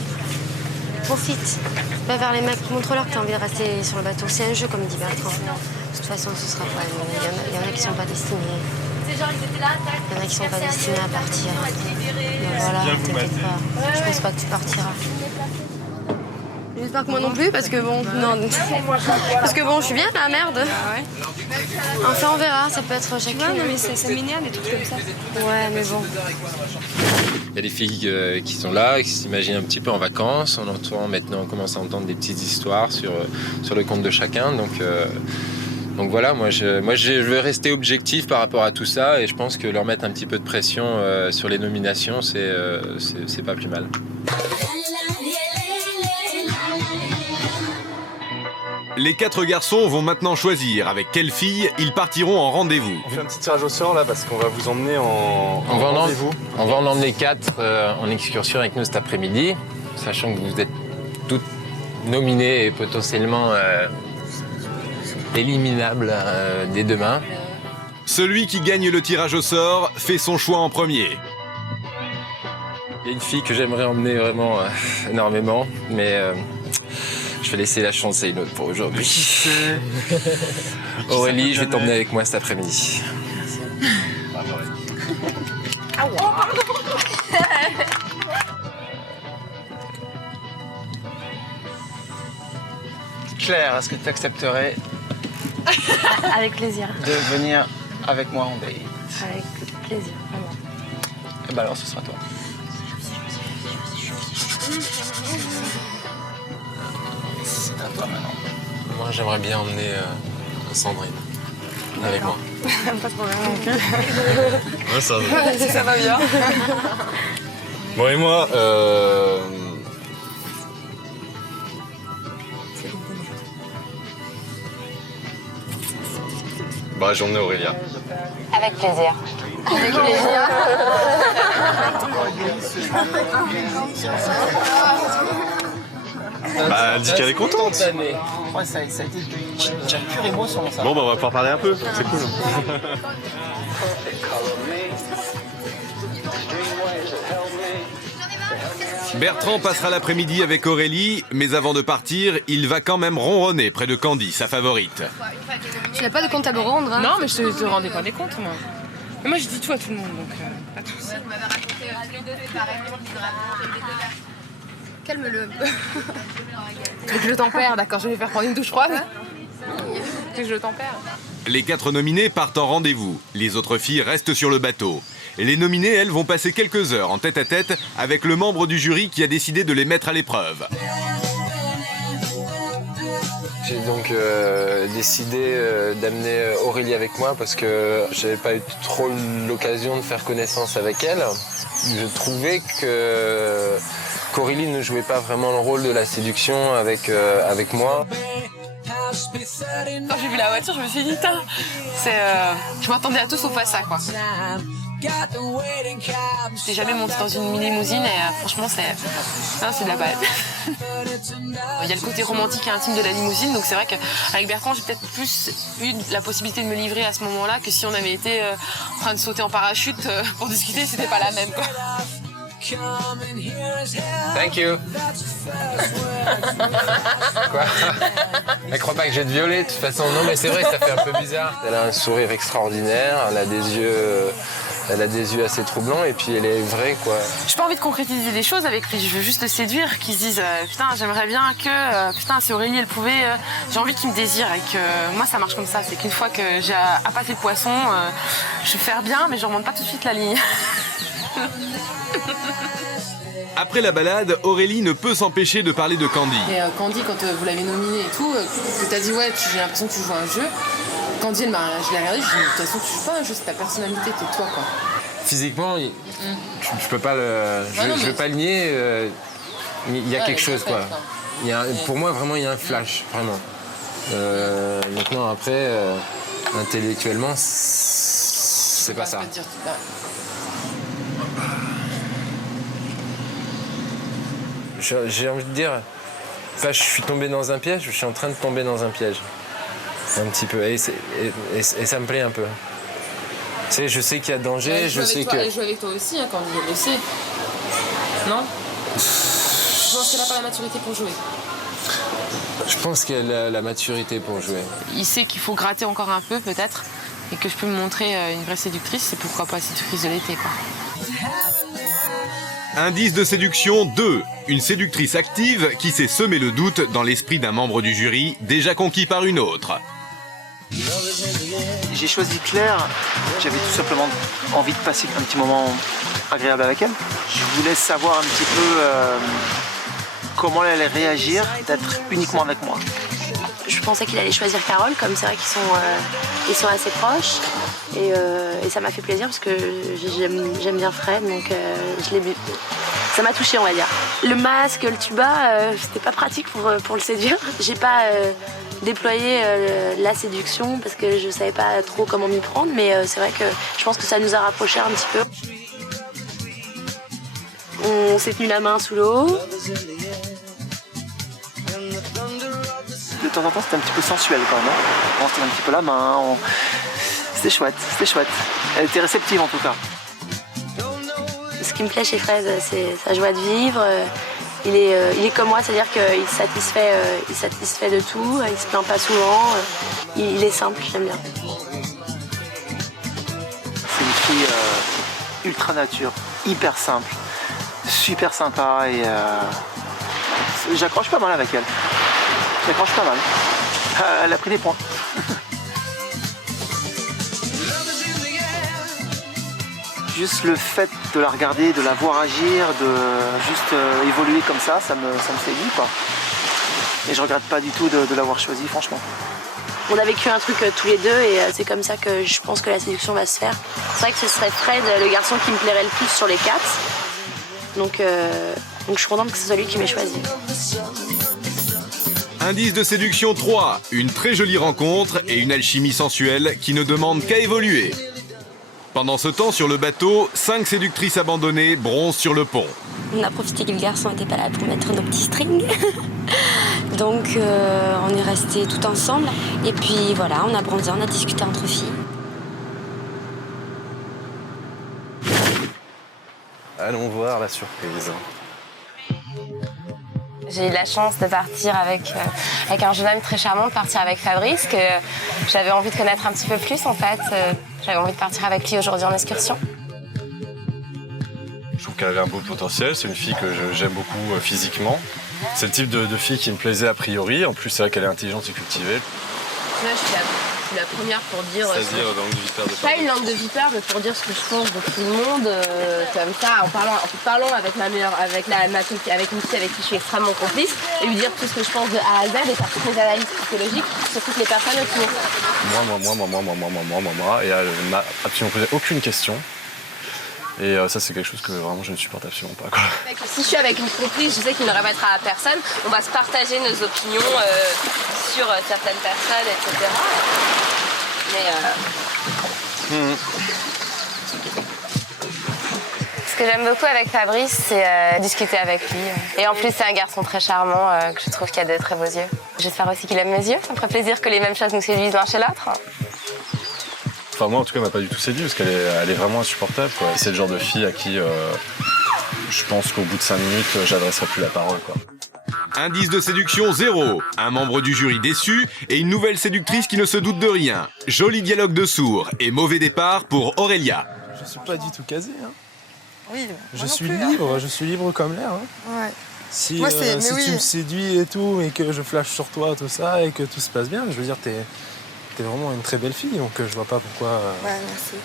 Profite. Va vers les mecs, montre-leur que tu as envie de rester sur le bateau. C'est un jeu, comme dit Bertrand. De toute façon, ce sera pas. Il y en a qui sont pas destinés. Il y en a qui sont pas destinés à partir. Donc voilà, t'inquiète pas. Je pense pas que tu partiras. J'espère que moi non plus, parce que bon, non, parce que bon, je suis bien la merde. Enfin, on verra, ça peut être chacun. Ouais, non, mais ça m'énerve des trucs comme ça. Ouais, mais bon. Il y a des filles qui sont là, qui s'imaginent un petit peu en vacances. On commence à entendre des petites histoires sur le compte de chacun. Donc voilà, moi je veux rester objectif par rapport à tout ça et je pense que leur mettre un petit peu de pression sur les nominations, c'est pas plus mal. Les 4 garçons vont maintenant choisir avec quelle fille ils partiront en rendez-vous. On fait un petit tirage au sort là parce qu'on va vous emmener en rendez-vous. On va en emmener 4 en excursion avec nous cet après-midi, sachant que vous êtes toutes nominées et potentiellement éliminables dès demain. Celui qui gagne le tirage au sort fait son choix en premier. Il y a une fille que j'aimerais emmener vraiment énormément, mais je vais laisser la chance à une autre pour aujourd'hui. Aurélie, je vais t'emmener avec moi cet après-midi. Ah ouais. Oh, pardon. Claire, est-ce que tu accepterais Avec plaisir. de venir avec moi en date? Avec plaisir, vraiment. Et bah alors, ce sera toi. C'est à toi maintenant. Moi, j'aimerais bien emmener Sandrine avec moi. Pas de problème non plus. Ouais, ça va. Ça va bien. Bon, et moi, bah, j'ai emmené Aurélia. Avec plaisir. Avec plaisir. Bah, elle dit qu'elle est contente. Ouais, ça a été du pur émotion, ça. Bon, bah, on va pouvoir parler un peu, c'est cool. Bertrand passera l'après-midi avec Aurélie, mais avant de partir, il va quand même ronronner près de Candy, sa favorite. Tu n'as pas de compte à me rendre, hein? Non, mais je te rendais pas des comptes, moi. Mais moi, je dis tout à tout le monde, donc pas de soucis. Calme-le. Tu veux que je le tempère, d'accord, je vais faire prendre une douche froide. Tu veux que je le tempère? Les 4 nominés partent en rendez-vous. Les autres filles restent sur le bateau. Les nominées, elles, vont passer quelques heures en tête-à-tête avec le membre du jury qui a décidé de les mettre à l'épreuve. J'ai donc décidé d'amener Aurélie avec moi parce que j'avais pas eu trop l'occasion de faire connaissance avec elle. Je trouvais qu'Aurélie ne jouait pas vraiment le rôle de la séduction avec moi. Quand j'ai vu la voiture, je me suis dit, putain, je m'attendais à tout sauf à ça, quoi. J'ai jamais monté dans une limousine et franchement, c'est de la balle. Il y a le côté romantique et intime de la limousine, donc c'est vrai qu'avec Bertrand, j'ai peut-être plus eu la possibilité de me livrer à ce moment-là que si on avait été en train de sauter en parachute pour discuter, c'était pas la même, quoi. Thank you. Quoi? Elle croit pas que je vais te violer de toute façon. Non mais c'est vrai, ça fait un peu bizarre. Elle a un sourire extraordinaire, elle a des yeux assez troublants et puis elle est vraie, quoi. J'ai pas envie de concrétiser des choses avec lui, je veux juste le séduire, qu'il se dise putain j'aimerais bien que putain si Aurélie elle pouvait, j'ai envie qu'il me désire et que moi ça marche comme ça, c'est qu'une fois que j'ai appâté le poisson, je vais faire bien mais je remonte pas tout de suite la ligne. Après la balade, Aurélie ne peut s'empêcher de parler de Candy. Et Candy, quand vous l'avez nominée et tout, que t'as dit ouais, j'ai l'impression que tu joues à un jeu. Candy, je l'ai regardée, je lui ai dit de toute façon tu joues pas à un jeu, c'est ta personnalité, t'es toi, quoi. Physiquement, je peux pas je vais pas le nier. Il y a quelque chose, quoi. Pour moi, vraiment, il y a un flash, vraiment. Maintenant, après, intellectuellement, c'est pas ça. J'ai envie de dire, Là, je suis tombé dans un piège, je suis en train de tomber dans un piège. Un petit peu. Et ça me plaît un peu. Tu sais, je sais qu'il y a danger, je sais que... Elle joue avec toi aussi, hein, Candy, elle le sait. Non? Je pense qu'elle n'a pas la maturité pour jouer. Je pense qu'elle a la maturité pour jouer. Il sait qu'il faut gratter encore un peu, peut-être, et que je peux me montrer une vraie séductrice, c'est pourquoi pas séductrice de l'été, quoi. Indice de séduction 2. Une séductrice active qui sait semer le doute dans l'esprit d'un membre du jury déjà conquis par une autre. J'ai choisi Claire, j'avais tout simplement envie de passer un petit moment agréable avec elle. Je voulais savoir un petit peu comment elle allait réagir d'être uniquement avec moi. Je pensais qu'il allait choisir Carole, comme c'est vrai qu'ils sont assez proches. Et ça m'a fait plaisir parce que j'aime bien Fred, donc ça m'a touchée, on va dire. Le masque, le tuba, c'était pas pratique pour le séduire. J'ai pas déployé la séduction parce que je savais pas trop comment m'y prendre, mais c'est vrai que je pense que ça nous a rapprochés un petit peu. On s'est tenu la main sous l'eau. De temps en temps, c'était un petit peu sensuel quand même. On se tenait un petit peu la main. C'était chouette, c'était chouette. Elle était réceptive en tout cas. Ce qui me plaît chez Fred, c'est sa joie de vivre. Il est comme moi, c'est-à-dire qu'il satisfait de tout, il se plaint pas souvent. Il est simple, j'aime bien. C'est une fille ultra nature, hyper simple, super sympa et j'accroche pas mal avec elle. J'accroche pas mal. Elle a pris des points. Juste le fait de la regarder, de la voir agir, de juste évoluer comme ça me séduit quoi. Et je regrette pas du tout de l'avoir choisi, franchement. On a vécu un truc tous les deux et c'est comme ça que je pense que la séduction va se faire. C'est vrai que ce serait Fred, le garçon qui me plairait le plus sur les 4. Donc je suis contente que ce soit lui qui m'ait choisi. Indice de séduction 3. Une très jolie rencontre et une alchimie sensuelle qui ne demande qu'à évoluer. Pendant ce temps, sur le bateau, 5 séductrices abandonnées bronzent sur le pont. On a profité que le garçon n'était pas là pour mettre nos petits strings. Donc on est restés tout ensemble. Et puis voilà, on a bronzé, on a discuté entre filles. Allons voir la surprise. J'ai eu la chance de partir avec un jeune homme très charmant, de partir avec Fabrice, que j'avais envie de connaître un petit peu plus en fait. J'avais envie de partir avec lui aujourd'hui en excursion. Je trouve qu'elle avait un beau potentiel, c'est une fille que j'aime beaucoup physiquement. C'est le type de fille qui me plaisait a priori, en plus c'est vrai qu'elle est intelligente et cultivée. Là, je suis la première pour dire... C'est-à-dire langue de vipère de Pas une langue de vipère, mais pour dire ce que je pense de tout le monde, comme ça, en parlant avec ma meilleure, avec une fille avec qui je suis extrêmement complice, et lui dire tout ce que je pense de A à Z et faire toutes mes analyses psychologiques sur toutes les personnes autour. Moi, et elle m'a absolument posé aucune question. Et ça, c'est quelque chose que vraiment je ne supporte absolument pas, quoi. Si je suis avec une complice, je sais qu'il ne répétera à personne. On va se partager nos opinions sur certaines personnes, etc. Mais ce que j'aime beaucoup avec Fabrice, c'est discuter avec lui. Et en plus, c'est un garçon très charmant que je trouve qui a de très beaux yeux. J'espère aussi qu'il aime mes yeux. Ça me ferait plaisir que les mêmes choses nous séduisent l'un chez l'autre. Enfin, moi, en tout cas, elle m'a pas du tout séduit parce qu'elle est vraiment insupportable, quoi. C'est le genre de fille à qui je pense qu'au bout de 5 minutes, j'adresserai plus la parole, quoi. Indice de séduction 0. Un membre du jury déçu et une nouvelle séductrice qui ne se doute de rien. Joli dialogue de sourds et mauvais départ pour Aurélia. Je suis pas du tout casé. Hein. Oui, je suis libre comme l'air. Hein. Ouais. Si, Moi, tu me séduis et tout, et que je flash sur toi, tout ça, et que tout se passe bien, je veux dire, t'es vraiment une très belle fille, donc je vois pas pourquoi... Ouais, merci.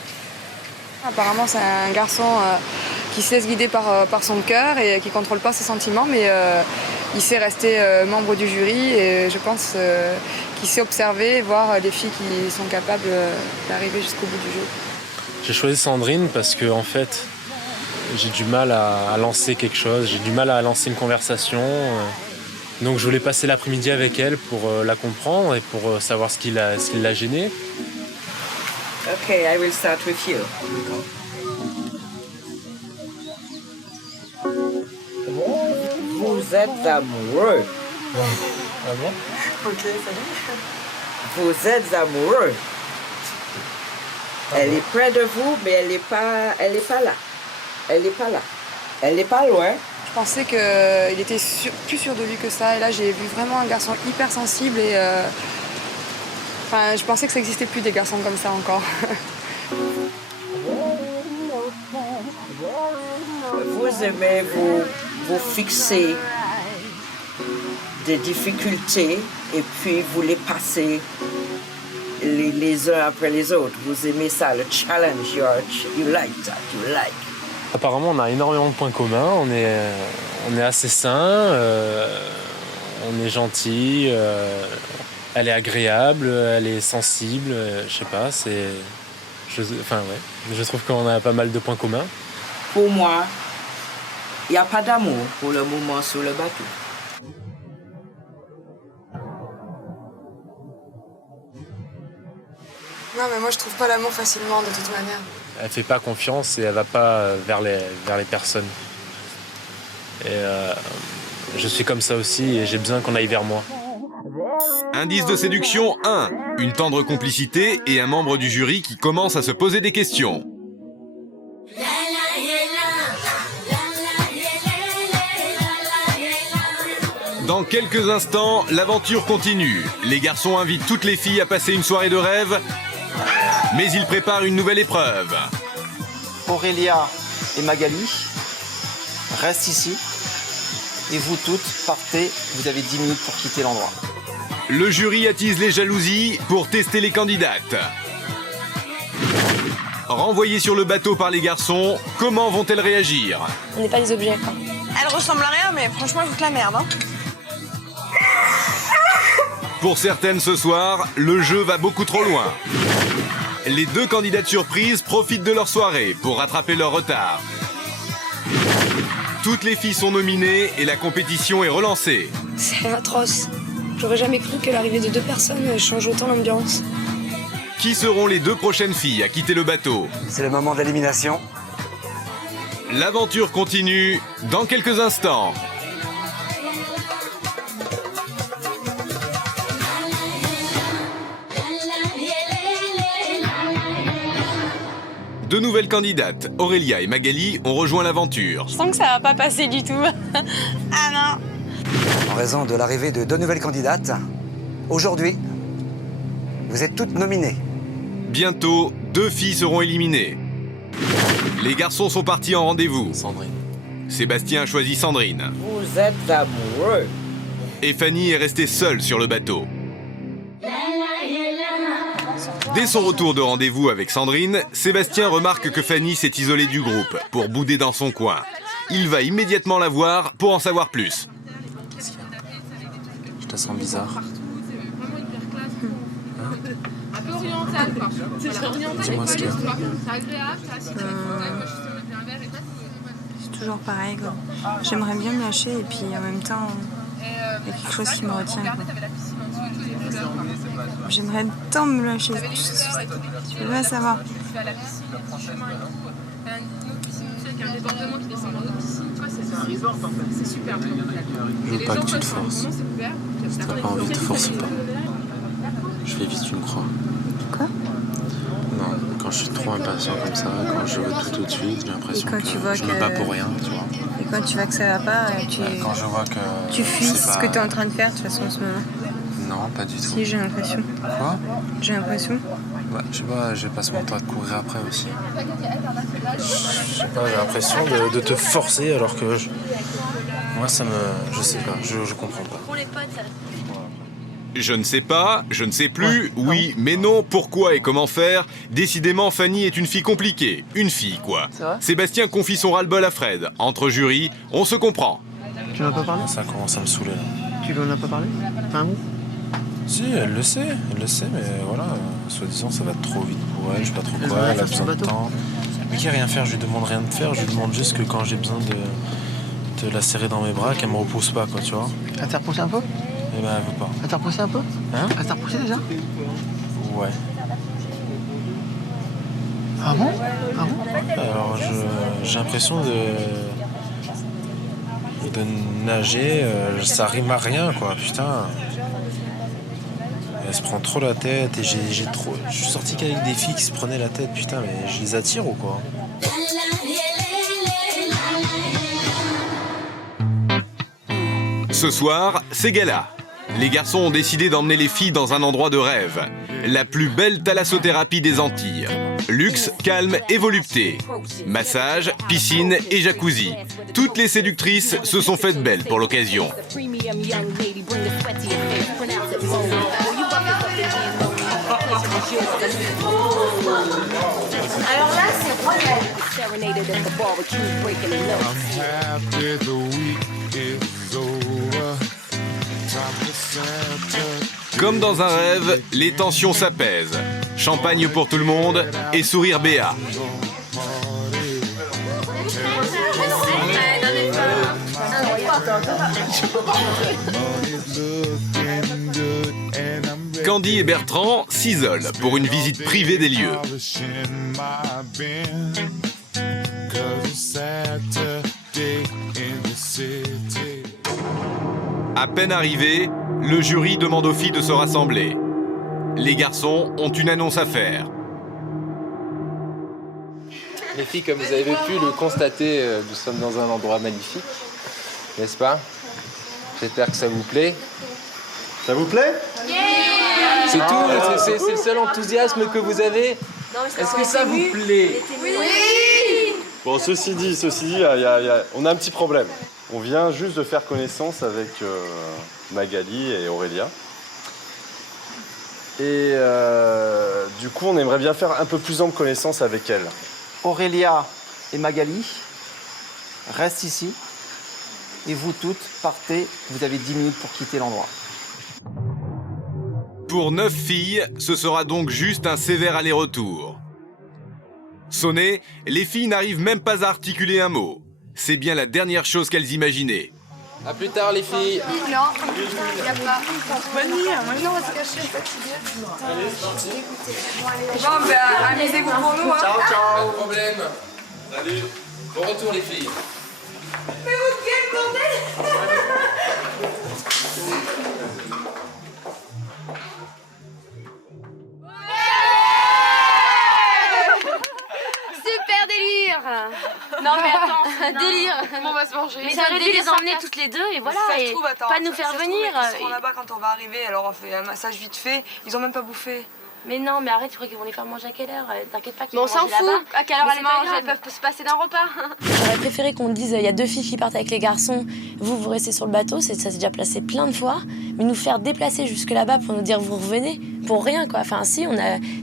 Apparemment, c'est un garçon qui se laisse guider par son cœur et qui contrôle pas ses sentiments, mais il sait rester membre du jury et je pense qu'il sait observer et voir les filles qui sont capables d'arriver jusqu'au bout du jeu. J'ai choisi Sandrine parce que, en fait, j'ai du mal à lancer quelque chose, j'ai du mal à lancer une conversation. Donc je voulais passer l'après-midi avec elle pour la comprendre et pour savoir ce qui l'a gênée. Okay, I will start with you. Vous êtes amoureux. Ah bon? Ok, salut. Vous êtes amoureux. Elle est près de vous, mais elle n'est pas là. Elle n'est pas là. Elle n'est pas loin. Je pensais qu'il était plus sûr de lui que ça. Et là, j'ai vu vraiment un garçon hyper sensible. Et je pensais que ça n'existait plus des garçons comme ça encore. Vous aimez vous fixer des difficultés et puis vous les passez les uns après les autres. Vous aimez ça, le challenge. You like that, you like. Apparemment, on a énormément de points communs. On est assez sains, on est gentil, elle est agréable, elle est sensible. Je sais pas, je trouve qu'on a pas mal de points communs. Pour moi, il n'y a pas d'amour pour le moment sur le bateau. Non, mais moi, je trouve pas l'amour facilement, de toute manière. Elle fait pas confiance et elle va pas vers les personnes. Et je suis comme ça aussi et j'ai besoin qu'on aille vers moi. Indice de séduction 1. Une tendre complicité et un membre du jury qui commence à se poser des questions. Dans quelques instants, l'aventure continue. Les garçons invitent toutes les filles à passer une soirée de rêve, mais ils préparent une nouvelle épreuve. Aurélia et Magali restent ici et vous toutes partez, vous avez 10 minutes pour quitter l'endroit. Le jury attise les jalousies pour tester les candidates. Renvoyées sur le bateau par les garçons, comment vont-elles réagir? On n'est pas des objets, quoi. Elle ressemble à rien, mais franchement, elle fout la merde. Hein. Pour certaines ce soir, le jeu va beaucoup trop loin. Les deux candidates surprises profitent de leur soirée pour rattraper leur retard. Toutes les filles sont nominées et la compétition est relancée. C'est atroce. J'aurais jamais cru que l'arrivée de 2 personnes change autant l'ambiance. Qui seront les 2 prochaines filles à quitter le bateau? C'est le moment de l'élimination. L'aventure continue dans quelques instants. Deux nouvelles candidates, Aurélia et Magali, ont rejoint l'aventure. Je sens que ça va pas passer du tout. Ah non. En raison de l'arrivée de 2 nouvelles candidates, aujourd'hui, vous êtes toutes nominées. Bientôt, 2 filles seront éliminées. Les garçons sont partis en rendez-vous. Sandrine. Sébastien a choisi Sandrine. Vous êtes amoureux. Et Fanny est restée seule sur le bateau. Dès son retour de rendez-vous avec Sandrine, Sébastien remarque que Fanny s'est isolée du groupe pour bouder dans son coin. Il va immédiatement la voir pour en savoir plus. Je te sens bizarre. Un peu oriental, quoi. Dis-moi ce qu'il y a. C'est toujours pareil, quoi. J'aimerais bien me lâcher et puis en même temps, il y a quelque chose qui me retient, quoi. J'aimerais tant me lâcher. Tu veux pas savoir. Je veux pas que tu te forces. Si t'as pas envie, te force pas. Je vais vite, tu me crois. Quoi? Non, quand je suis trop impatient comme ça, quand je veux tout de suite, j'ai l'impression que je me bats pour rien, tu vois. Et quand tu vois que ça va pas, Quand je vois que... tu fuis ce que tu es en train de faire de toute façon en ce moment. Non, pas du tout. Si, j'ai l'impression. Quoi? J'ai l'impression. Ouais, je sais pas, j'ai pas ce mon temps de courir après aussi. Je sais pas, j'ai l'impression de te forcer alors que... Moi, ça me... Je sais pas, je comprends pas. Je ne sais pas, je ne sais plus, oui, mais non, pourquoi et comment faire? Décidément, Fanny est une fille compliquée. Une fille, quoi. Sébastien confie son ras-le-bol à Fred. Entre jurys, on se comprend. Tu n'en as pas parlé? Ça commence à me saouler, là. Tu n'en as pas parlé? Pas un mot? Si, elle le sait, mais voilà, soi-disant, ça va trop vite pour elle, je sais pas trop quoi, elle a besoin de temps. Mais qui a rien à faire, je lui demande rien de faire, je lui demande juste que quand j'ai besoin de la serrer dans mes bras, qu'elle me repousse pas, quoi, tu vois. Elle t'a repoussé un peu? Eh ben, elle veut pas. Elle t'a repoussé un peu? Hein? Elle t'a repoussé déjà? Ouais. Ah bon? Ah bon? Alors, j'ai l'impression de... de nager, ça rime à rien, quoi, putain. Elle se prend trop la tête et je suis sorti qu'avec des filles qui se prenaient la tête, putain, mais je les attire ou quoi? Ce soir, c'est gala. Les garçons ont décidé d'emmener les filles dans un endroit de rêve. La plus belle thalassothérapie des Antilles. Luxe, calme et volupté. Massage, piscine et jacuzzi. Toutes les séductrices se sont faites belles pour l'occasion. Alors là, c'est royal. Comme dans un rêve, les tensions s'apaisent. Champagne pour tout le monde et sourire béat. Candy et Bertrand s'isolent pour une visite privée des lieux. À peine arrivé, le jury demande aux filles de se rassembler. Les garçons ont une annonce à faire. Les filles, comme vous avez pu le constater, nous sommes dans un endroit magnifique, n'est-ce pas? J'espère que ça vous plaît. Ça vous plaît? C'est tout? C'est le seul enthousiasme que vous avez? Est-ce que ça vous plaît? Oui. Bon, ceci dit, on a un petit problème. On vient juste de faire connaissance avec Magali et Aurélia. Et du coup, on aimerait bien faire un peu plus ample connaissance avec elles. Aurélia et Magali restent ici. Et vous toutes, partez. Vous avez 10 minutes pour quitter l'endroit. Pour 9 filles, ce sera donc juste un sévère aller-retour. Sonnées, les filles n'arrivent même pas à articuler un mot. C'est bien la dernière chose qu'elles imaginaient. À plus tard, les filles. Non, il n'y a pas. Bonne nuit, moi je vais se cacher, fatiguée. Bon, ben, amusez-vous pour nous. Hein. Ciao, ciao. Pas de problème. Salut. Bon retour, les filles. Mais vous quel bordel! Super délire! Non mais attends, Délire! Comment on va se manger? Mais ça aurait dû les emmener toutes les deux et voilà, et pas nous faire venir. Ils seront là-bas quand on va arriver, alors on fait un massage vite fait. Ils ont même pas bouffé. Mais non, mais arrête, tu crois qu'ils vont les faire manger à quelle heure? T'inquiète pas qu'ils Mais vont on s'en manger fout. là-bas. À quelle heure Mais elles c'est pas mangent? grave. Elles peuvent se passer d'un repas. J'aurais préféré qu'on dise il y a 2 filles qui partent avec les garçons, vous restez sur le bateau, ça s'est déjà placé plein de fois, mais nous faire déplacer jusque là-bas pour nous dire vous revenez, pour rien quoi. Enfin si,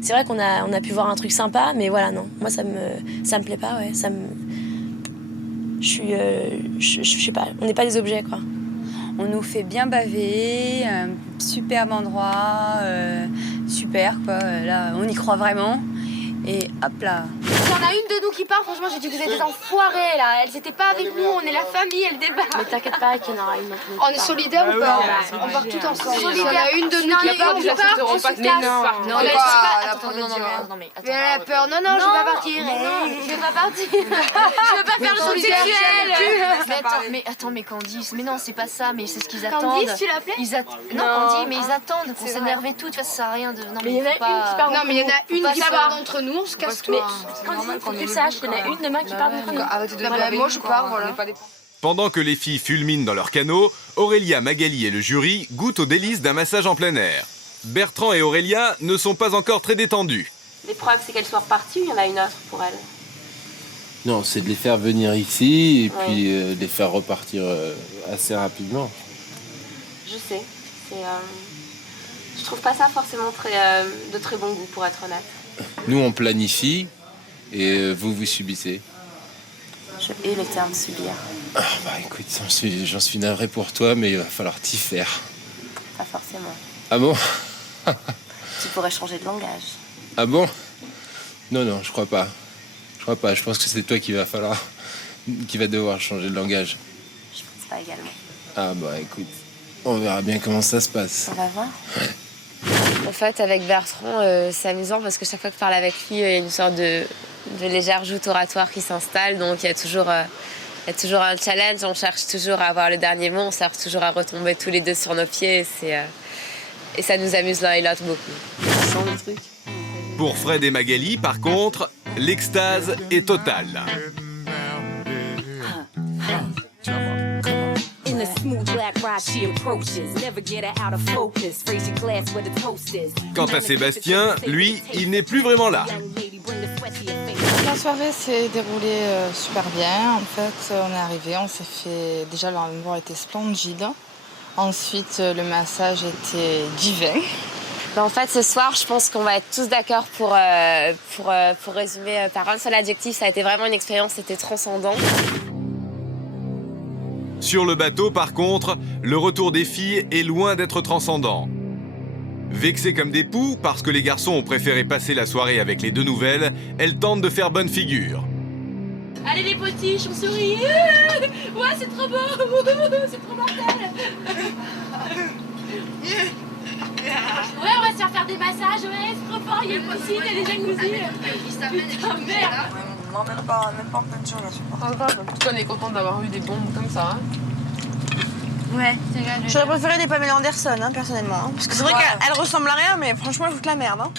c'est vrai qu'on a pu voir un truc sympa, mais voilà non, moi ça me plaît pas, ouais, je sais pas, on n'est pas des objets quoi. On nous fait bien baver, un superbe endroit, super quoi, là on y croit vraiment. Et hop là. Il y en a une de nous qui part, franchement j'ai dit que vous êtes des enfoirés là, elles étaient pas avec nous, on est la famille, elles débarquent. Mais t'inquiète pas qu'il y en aura une. On est solidaires ou pas? On part tout ensemble. Il y en a une de nous qui part, on part, on se casse. Non, Mais elle a peur, non, je vais pas partir. Je vais pas partir. Je veux pas faire le saut sexuel. Mais attends, mais Candice, mais non, c'est pas ça, mais c'est ce qu'ils attendent. Candice, tu l'appelais? Non, Candice, mais ils attendent qu'on s'énerve et tout, tu vois, ça sert à rien de. Non, mais il y en a une qui part. Non, mais il y en a une qui part d'entre nous, on se casse tous. Candice, faut que tu le saches, il y en a une demain qui part d'entre nous. Arrêtez de blaguer. Moi je pars, voilà. Pendant que les filles fulminent dans leur canot, Aurélia, Magali et le jury goûtent aux délices d'un massage en plein air. Bertrand et Aurélia ne sont pas encore très détendus. L'épreuve, c'est qu'elles soient reparties ou il y en a une autre pour elles? Non, c'est de les faire venir ici et puis de les faire repartir assez rapidement. Je sais. Je trouve pas ça forcément de très bon goût, pour être honnête. Nous, on planifie et vous subissez. Je hais le terme subir. Ah, bah écoute, j'en suis navré pour toi, mais il va falloir t'y faire. Pas forcément. Ah bon? Tu pourrais changer de langage. Ah bon? Non, je crois pas. Je pense que c'est toi qui va devoir changer de langage. Je pense pas également. Ah bah écoute, on verra bien comment ça se passe. On va voir. Ouais. En fait, avec Bertrand, c'est amusant parce que chaque fois que je parle avec lui, il y a une sorte de légère joute oratoire qui s'installe. Donc il y a toujours Il y a toujours un challenge, on cherche toujours à avoir le dernier mot, on cherche toujours à retomber tous les deux sur nos pieds. Et ça nous amuse l'un et l'autre beaucoup. Sans le truc. Pour Fred et Magali, par contre, l'extase est totale. Quant à Sébastien, lui, il n'est plus vraiment là. La soirée s'est déroulée super bien. En fait, on est arrivé, on s'est fait... Déjà, l'endroit était splendide. Ensuite, le massage était divin. En fait, ce soir, je pense qu'on va être tous d'accord pour résumer par un seul adjectif. Ça a été vraiment une expérience, c'était transcendant. Sur le bateau, par contre, le retour des filles est loin d'être transcendant. Vexées comme des poux, parce que les garçons ont préféré passer la soirée avec les deux nouvelles, elles tentent de faire bonne figure. Allez les potiches, on sourit. Ouais, c'est trop beau. C'est trop mortel. Ouais, on va se faire des massages. Ouais, c'est trop fort. Il y a une piscine, il y a des jacuzzis. Putain, merde. Non, même pas en peinture là. En tout cas, on est content d'avoir eu des bombes comme ça. Hein. Ouais, j'aurais préféré des Pamela Anderson, hein, personnellement. Hein. Parce que c'est vrai qu'elle ressemble à rien, mais franchement, elle fout la merde. Hein.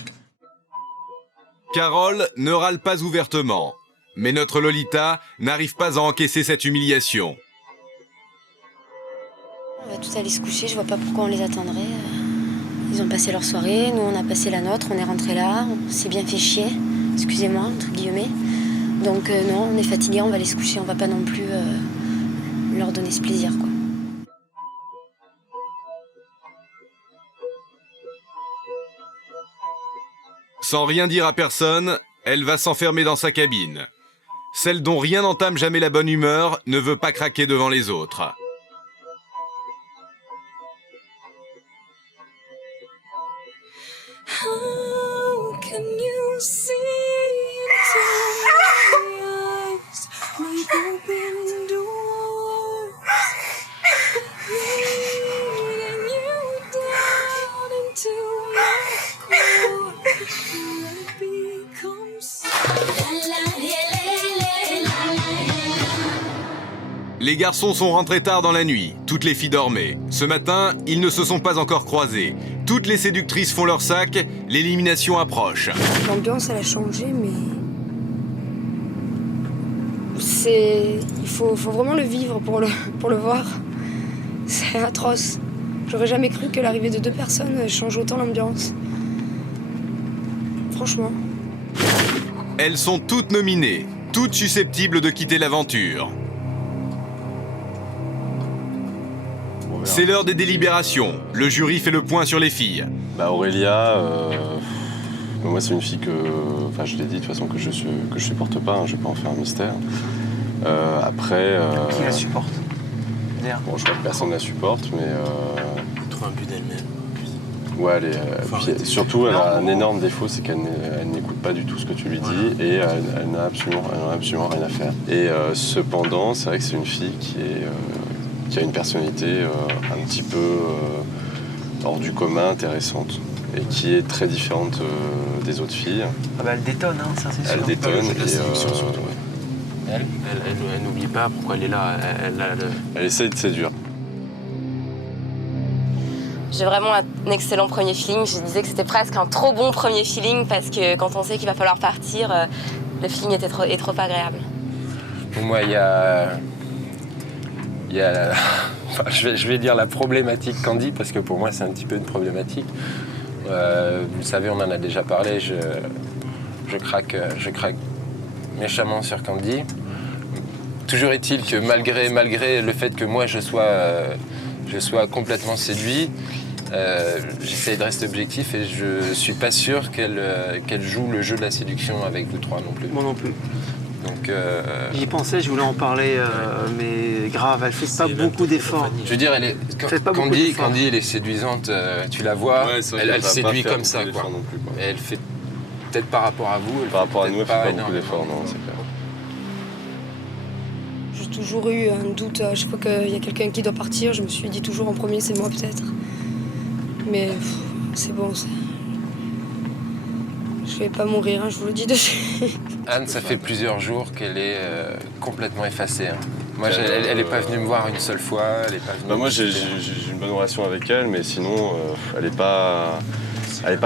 Carole ne râle pas ouvertement. Mais notre Lolita n'arrive pas à encaisser cette humiliation. On va tous aller se coucher, je vois pas pourquoi on les attendrait. Ils ont passé leur soirée, nous on a passé la nôtre, on est rentrés là, on s'est bien fait chier, excusez-moi, entre guillemets. Donc non, on est fatigués, on va aller se coucher, on va pas non plus leur donner ce plaisir, quoi. Sans rien dire à personne, elle va s'enfermer dans sa cabine. Celle dont rien n'entame jamais la bonne humeur ne veut pas craquer devant les autres. How can you see into my eyes like open doors? Leading you down into my core. It becomes Les garçons sont rentrés tard dans la nuit. Toutes les filles dormaient. Ce matin, ils ne se sont pas encore croisés. Toutes les séductrices font leur sac. L'élimination approche. L'ambiance, elle a changé, mais... Il faut vraiment le vivre pour le voir. C'est atroce. J'aurais jamais cru que l'arrivée de deux personnes change autant l'ambiance. Franchement. Elles sont toutes nominées, toutes susceptibles de quitter l'aventure. C'est l'heure des délibérations. Le jury fait le point sur les filles. Aurélia, moi c'est une fille que, enfin je l'ai dit de toute façon que je supporte pas, hein, je vais pas en faire un mystère. Après... Qui la supporte? Bon, je crois que personne la supporte, mais... Elle trouve un but d'elle-même. Ouais, puis, surtout elle a un énorme défaut, c'est qu'elle n'écoute pas du tout ce que tu lui dis et elle n'a absolument rien à faire. Et cependant, c'est vrai que c'est une fille qui a une personnalité un petit peu hors du commun, intéressante, et qui est très différente des autres filles. Ah bah elle détonne, hein, ça c'est sûr. Elle détonne et... Elle n'oublie pas pourquoi elle est là. Elle essaye de séduire. J'ai vraiment un excellent premier feeling. Je disais que c'était presque un trop bon premier feeling parce que quand on sait qu'il va falloir partir, le feeling est trop agréable. Pour moi, il y a enfin, je vais dire la problématique Candy, parce que pour moi, c'est un petit peu une problématique. Vous savez, on en a déjà parlé, je craque méchamment sur Candy. Toujours est-il que malgré le fait que moi, je sois complètement séduit, j'essaye de rester objectif et je suis pas sûr qu'elle joue le jeu de la séduction avec vous trois non plus. Moi non plus. Donc, j'y pensais, je voulais en parler, mais grave, elle fait pas beaucoup d'efforts. Je veux dire, Candy, elle est séduisante, tu la vois, elle séduit comme ça, quoi. Non plus, quoi. Et elle fait peut-être par rapport à vous, par rapport à nous, elle fait pas beaucoup d'efforts, non, c'est clair. J'ai toujours eu un doute à chaque fois qu'il y a quelqu'un qui doit partir. Je me suis dit toujours en premier, c'est moi peut-être. Mais c'est bon, je vais pas mourir, hein, je vous le dis de suite. Anne, ça fait plusieurs jours qu'elle est complètement effacée. Hein. Moi, elle n'est pas venue me voir une seule fois, elle est pas venue. Bah moi, j'ai une bonne relation avec elle, mais sinon, elle est pas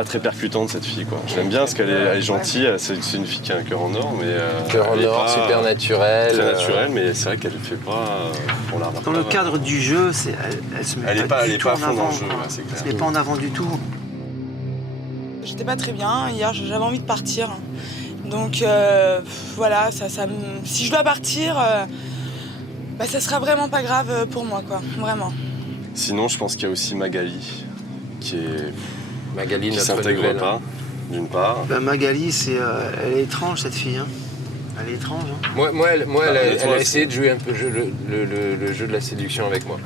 très percutante, cette fille, quoi. Je l'aime bien parce qu'elle est gentille, c'est une fille qui a un cœur en or, mais cœur en or, super naturel. Très naturelle, mais c'est vrai qu'elle ne fait pas. On la remarque Dans le cadre du jeu, elle se met pas du tout en avant. C'est clair. Elle se met pas en avant du tout. J'étais pas très bien, hier j'avais envie de partir. Donc voilà, si je dois partir, ça sera vraiment pas grave pour moi, quoi, vraiment. Sinon, je pense qu'il y a aussi Magali, qui s'intègre pas, d'une part. Magali, elle est étrange, cette fille. Hein. Elle est étrange. Hein. Moi, elle a essayé de jouer un peu le jeu de la séduction avec moi.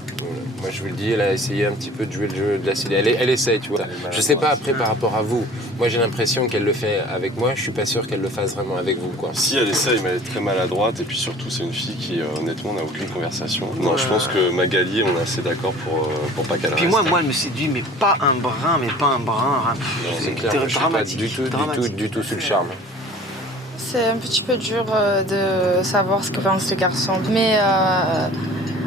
Moi, je vous le dis, elle a essayé un petit peu de jouer le jeu de la séduction. Elle essaye, tu vois. Je sais pas après par rapport à vous. Moi, j'ai l'impression qu'elle le fait avec moi. Je suis pas sûr qu'elle le fasse vraiment avec vous, quoi. Si, elle essaye, mais elle est très maladroite. Et puis surtout, c'est une fille qui, honnêtement, n'a aucune conversation. Non, je pense que Magali, on est assez d'accord pour pas qu'elle reste. Puis moi, elle me séduit, mais pas un brin. C'est clair, moi, je suis pas du tout sur le charme. C'est un petit peu dur de savoir ce que pensent les garçons. Mais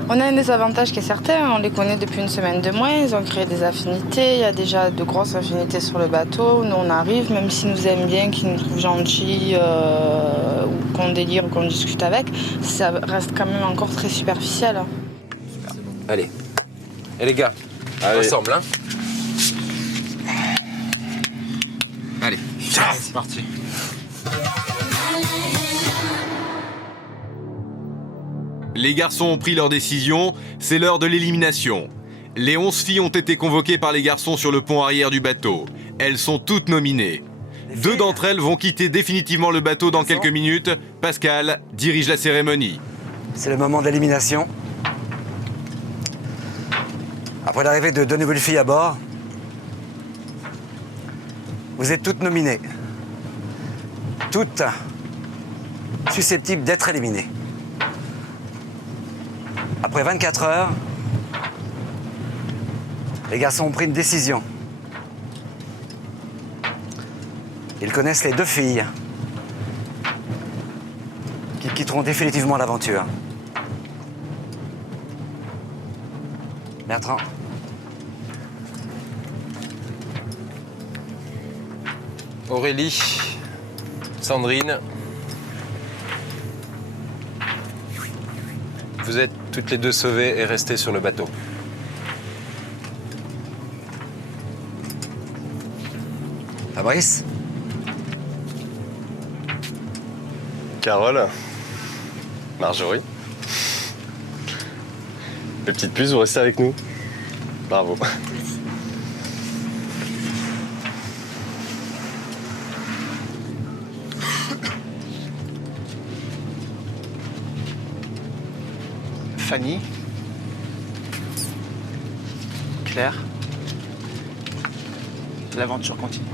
on a un désavantage qui est certain, on les connaît depuis une semaine de moins, ils ont créé des affinités, il y a déjà de grosses affinités sur le bateau. Nous on arrive, même s'ils nous aiment bien, qu'ils nous trouvent gentils, ou qu'on délire, ou qu'on discute avec, ça reste quand même encore très superficiel. Allez. Et les gars, ensemble, hein. Allez, c'est parti. Les garçons ont pris leur décision, c'est l'heure de l'élimination. Les 11 filles ont été convoquées par les garçons sur le pont arrière du bateau. Elles sont toutes nominées. 2 d'entre elles vont quitter définitivement le bateau dans quelques minutes. Pascal dirige la cérémonie. C'est le moment de l'élimination. Après l'arrivée de 2 nouvelles filles à bord, vous êtes toutes nominées. Toutes susceptibles d'être éliminées. Après 24 heures, les garçons ont pris une décision. Ils connaissent les 2 filles qui quitteront définitivement l'aventure. Bertrand. Aurélie, Sandrine, vous êtes toutes les 2 sauvées et restées sur le bateau. Fabrice. Carole. Marjorie. Les petites puces, vous restez avec nous. Bravo. Fanny, Claire, l'aventure continue.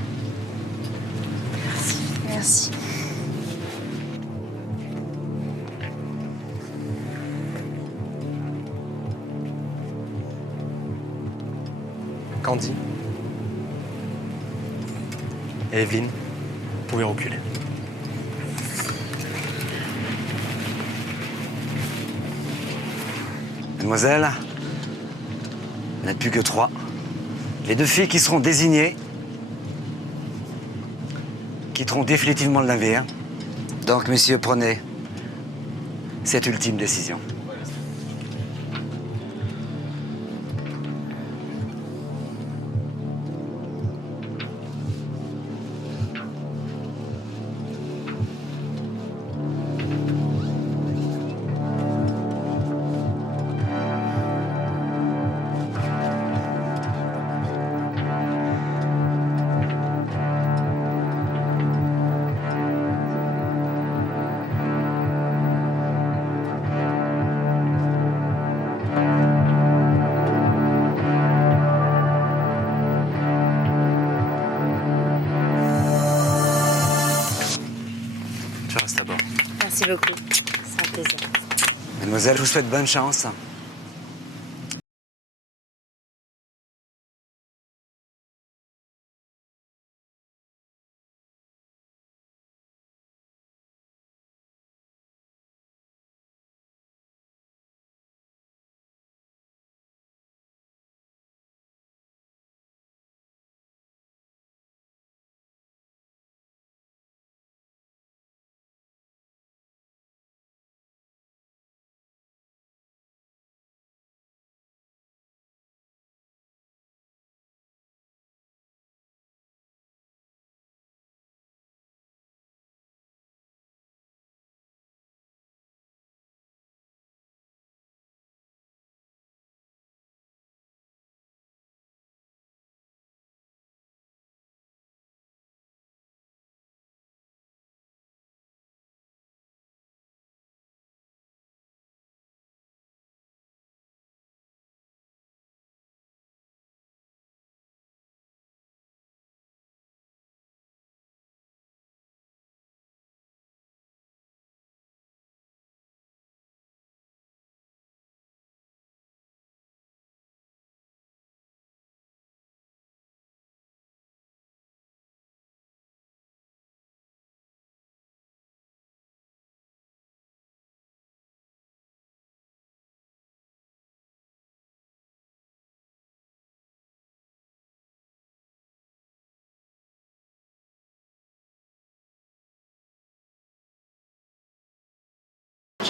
Merci. Candy et Evelyne, vous pouvez reculer. Mademoiselle, vous n'êtes plus que 3. Les 2 filles qui seront désignées quitteront définitivement le navire. Donc, messieurs, prenez cette ultime décision. Tu restes à bord. Merci beaucoup. C'est un plaisir. Mademoiselle, je vous souhaite bonne chance.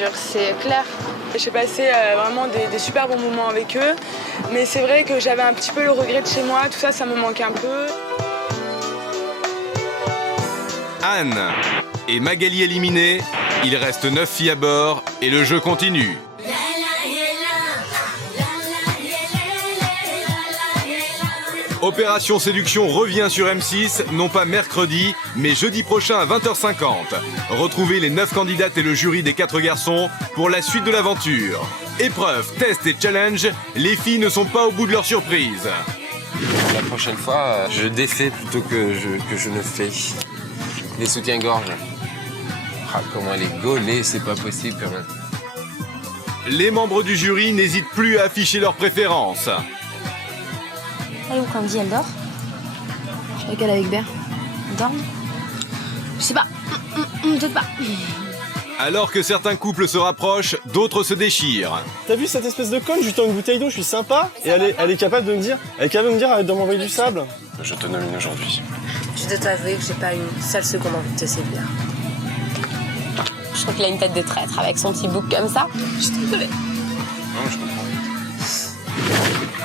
dur, c'est clair. J'ai passé vraiment des super bons moments avec eux, mais c'est vrai que j'avais un petit peu le regret de chez moi, tout ça, ça me manque un peu. Anne et Magali éliminés, il reste 9 filles à bord et le jeu continue. Opération Séduction revient sur M6, non pas mercredi, mais jeudi prochain à 20h50. Retrouvez les 9 candidates et le jury des 4 garçons pour la suite de l'aventure. Épreuves, tests et challenges, les filles ne sont pas au bout de leur surprise. La prochaine fois, je défais plutôt que je ne fais. Les soutiens-gorge. Ah, comment elle est gaulée, c'est pas possible quand même. Les membres du jury n'hésitent plus à afficher leurs préférences. Elle est où Candy, elle dort? Je crois qu'elle est avec Bert. Elle dort? Je sais pas. Peut-être pas. Alors que certains couples se rapprochent, d'autres se déchirent. T'as vu cette espèce de conne? Je lui tends une bouteille d'eau, je suis sympa. Et elle est capable de me dire, arrête de m'envoyer du sable. Je te nomine aujourd'hui. Je dois t'avouer que j'ai pas une seule seconde envie de te séduire. Je crois qu'il a une tête de traître avec son petit bouc comme ça. Je suis désolée. Non, je comprends.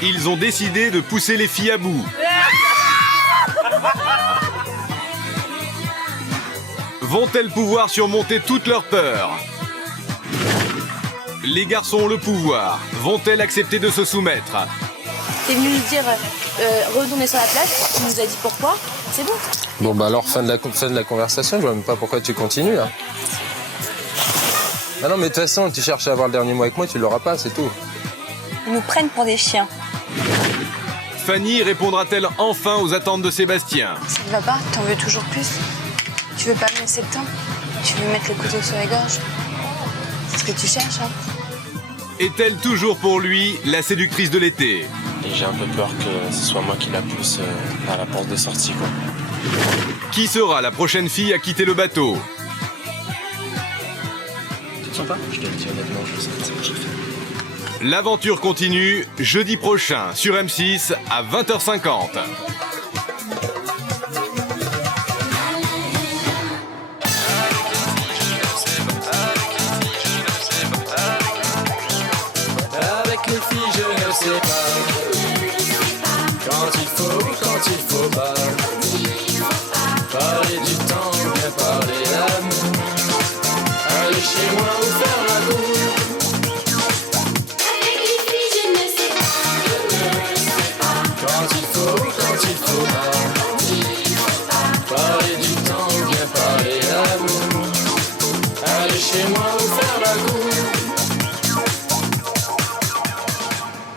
Ils ont décidé de pousser les filles à bout. Vont-elles pouvoir surmonter toutes leurs peurs? Les garçons ont le pouvoir. Vont-elles accepter de se soumettre? T'es venu nous dire retourner sur la plage, tu nous as dit pourquoi, c'est bon. Bon bah alors fin de la conversation, je vois même pas pourquoi tu continues là. Ah non mais de toute façon, tu cherches à avoir le dernier mot avec moi, tu l'auras pas, c'est tout. Ils nous prennent pour des chiens. Fanny répondra-t-elle enfin aux attentes de Sébastien? Ça ne va pas? T'en veux toujours plus? Tu veux pas me laisser le temps? Tu veux mettre le couteau sur les gorges? C'est ce que tu cherches, hein? Est-elle toujours pour lui la séductrice de l'été? Et j'ai un peu peur que ce soit moi qui la pousse à la porte de sortie, quoi. Qui sera la prochaine fille à quitter le bateau? Tu te sens pas? Je te le dis honnêtement, je sais pas ce que j'ai fait. L'aventure continue jeudi prochain sur M6 à 20h50. Avec les filles, je ne sais pas. Quand il faut pas. Parler du temps, bien parler d'amour. Aller chez moi ou faire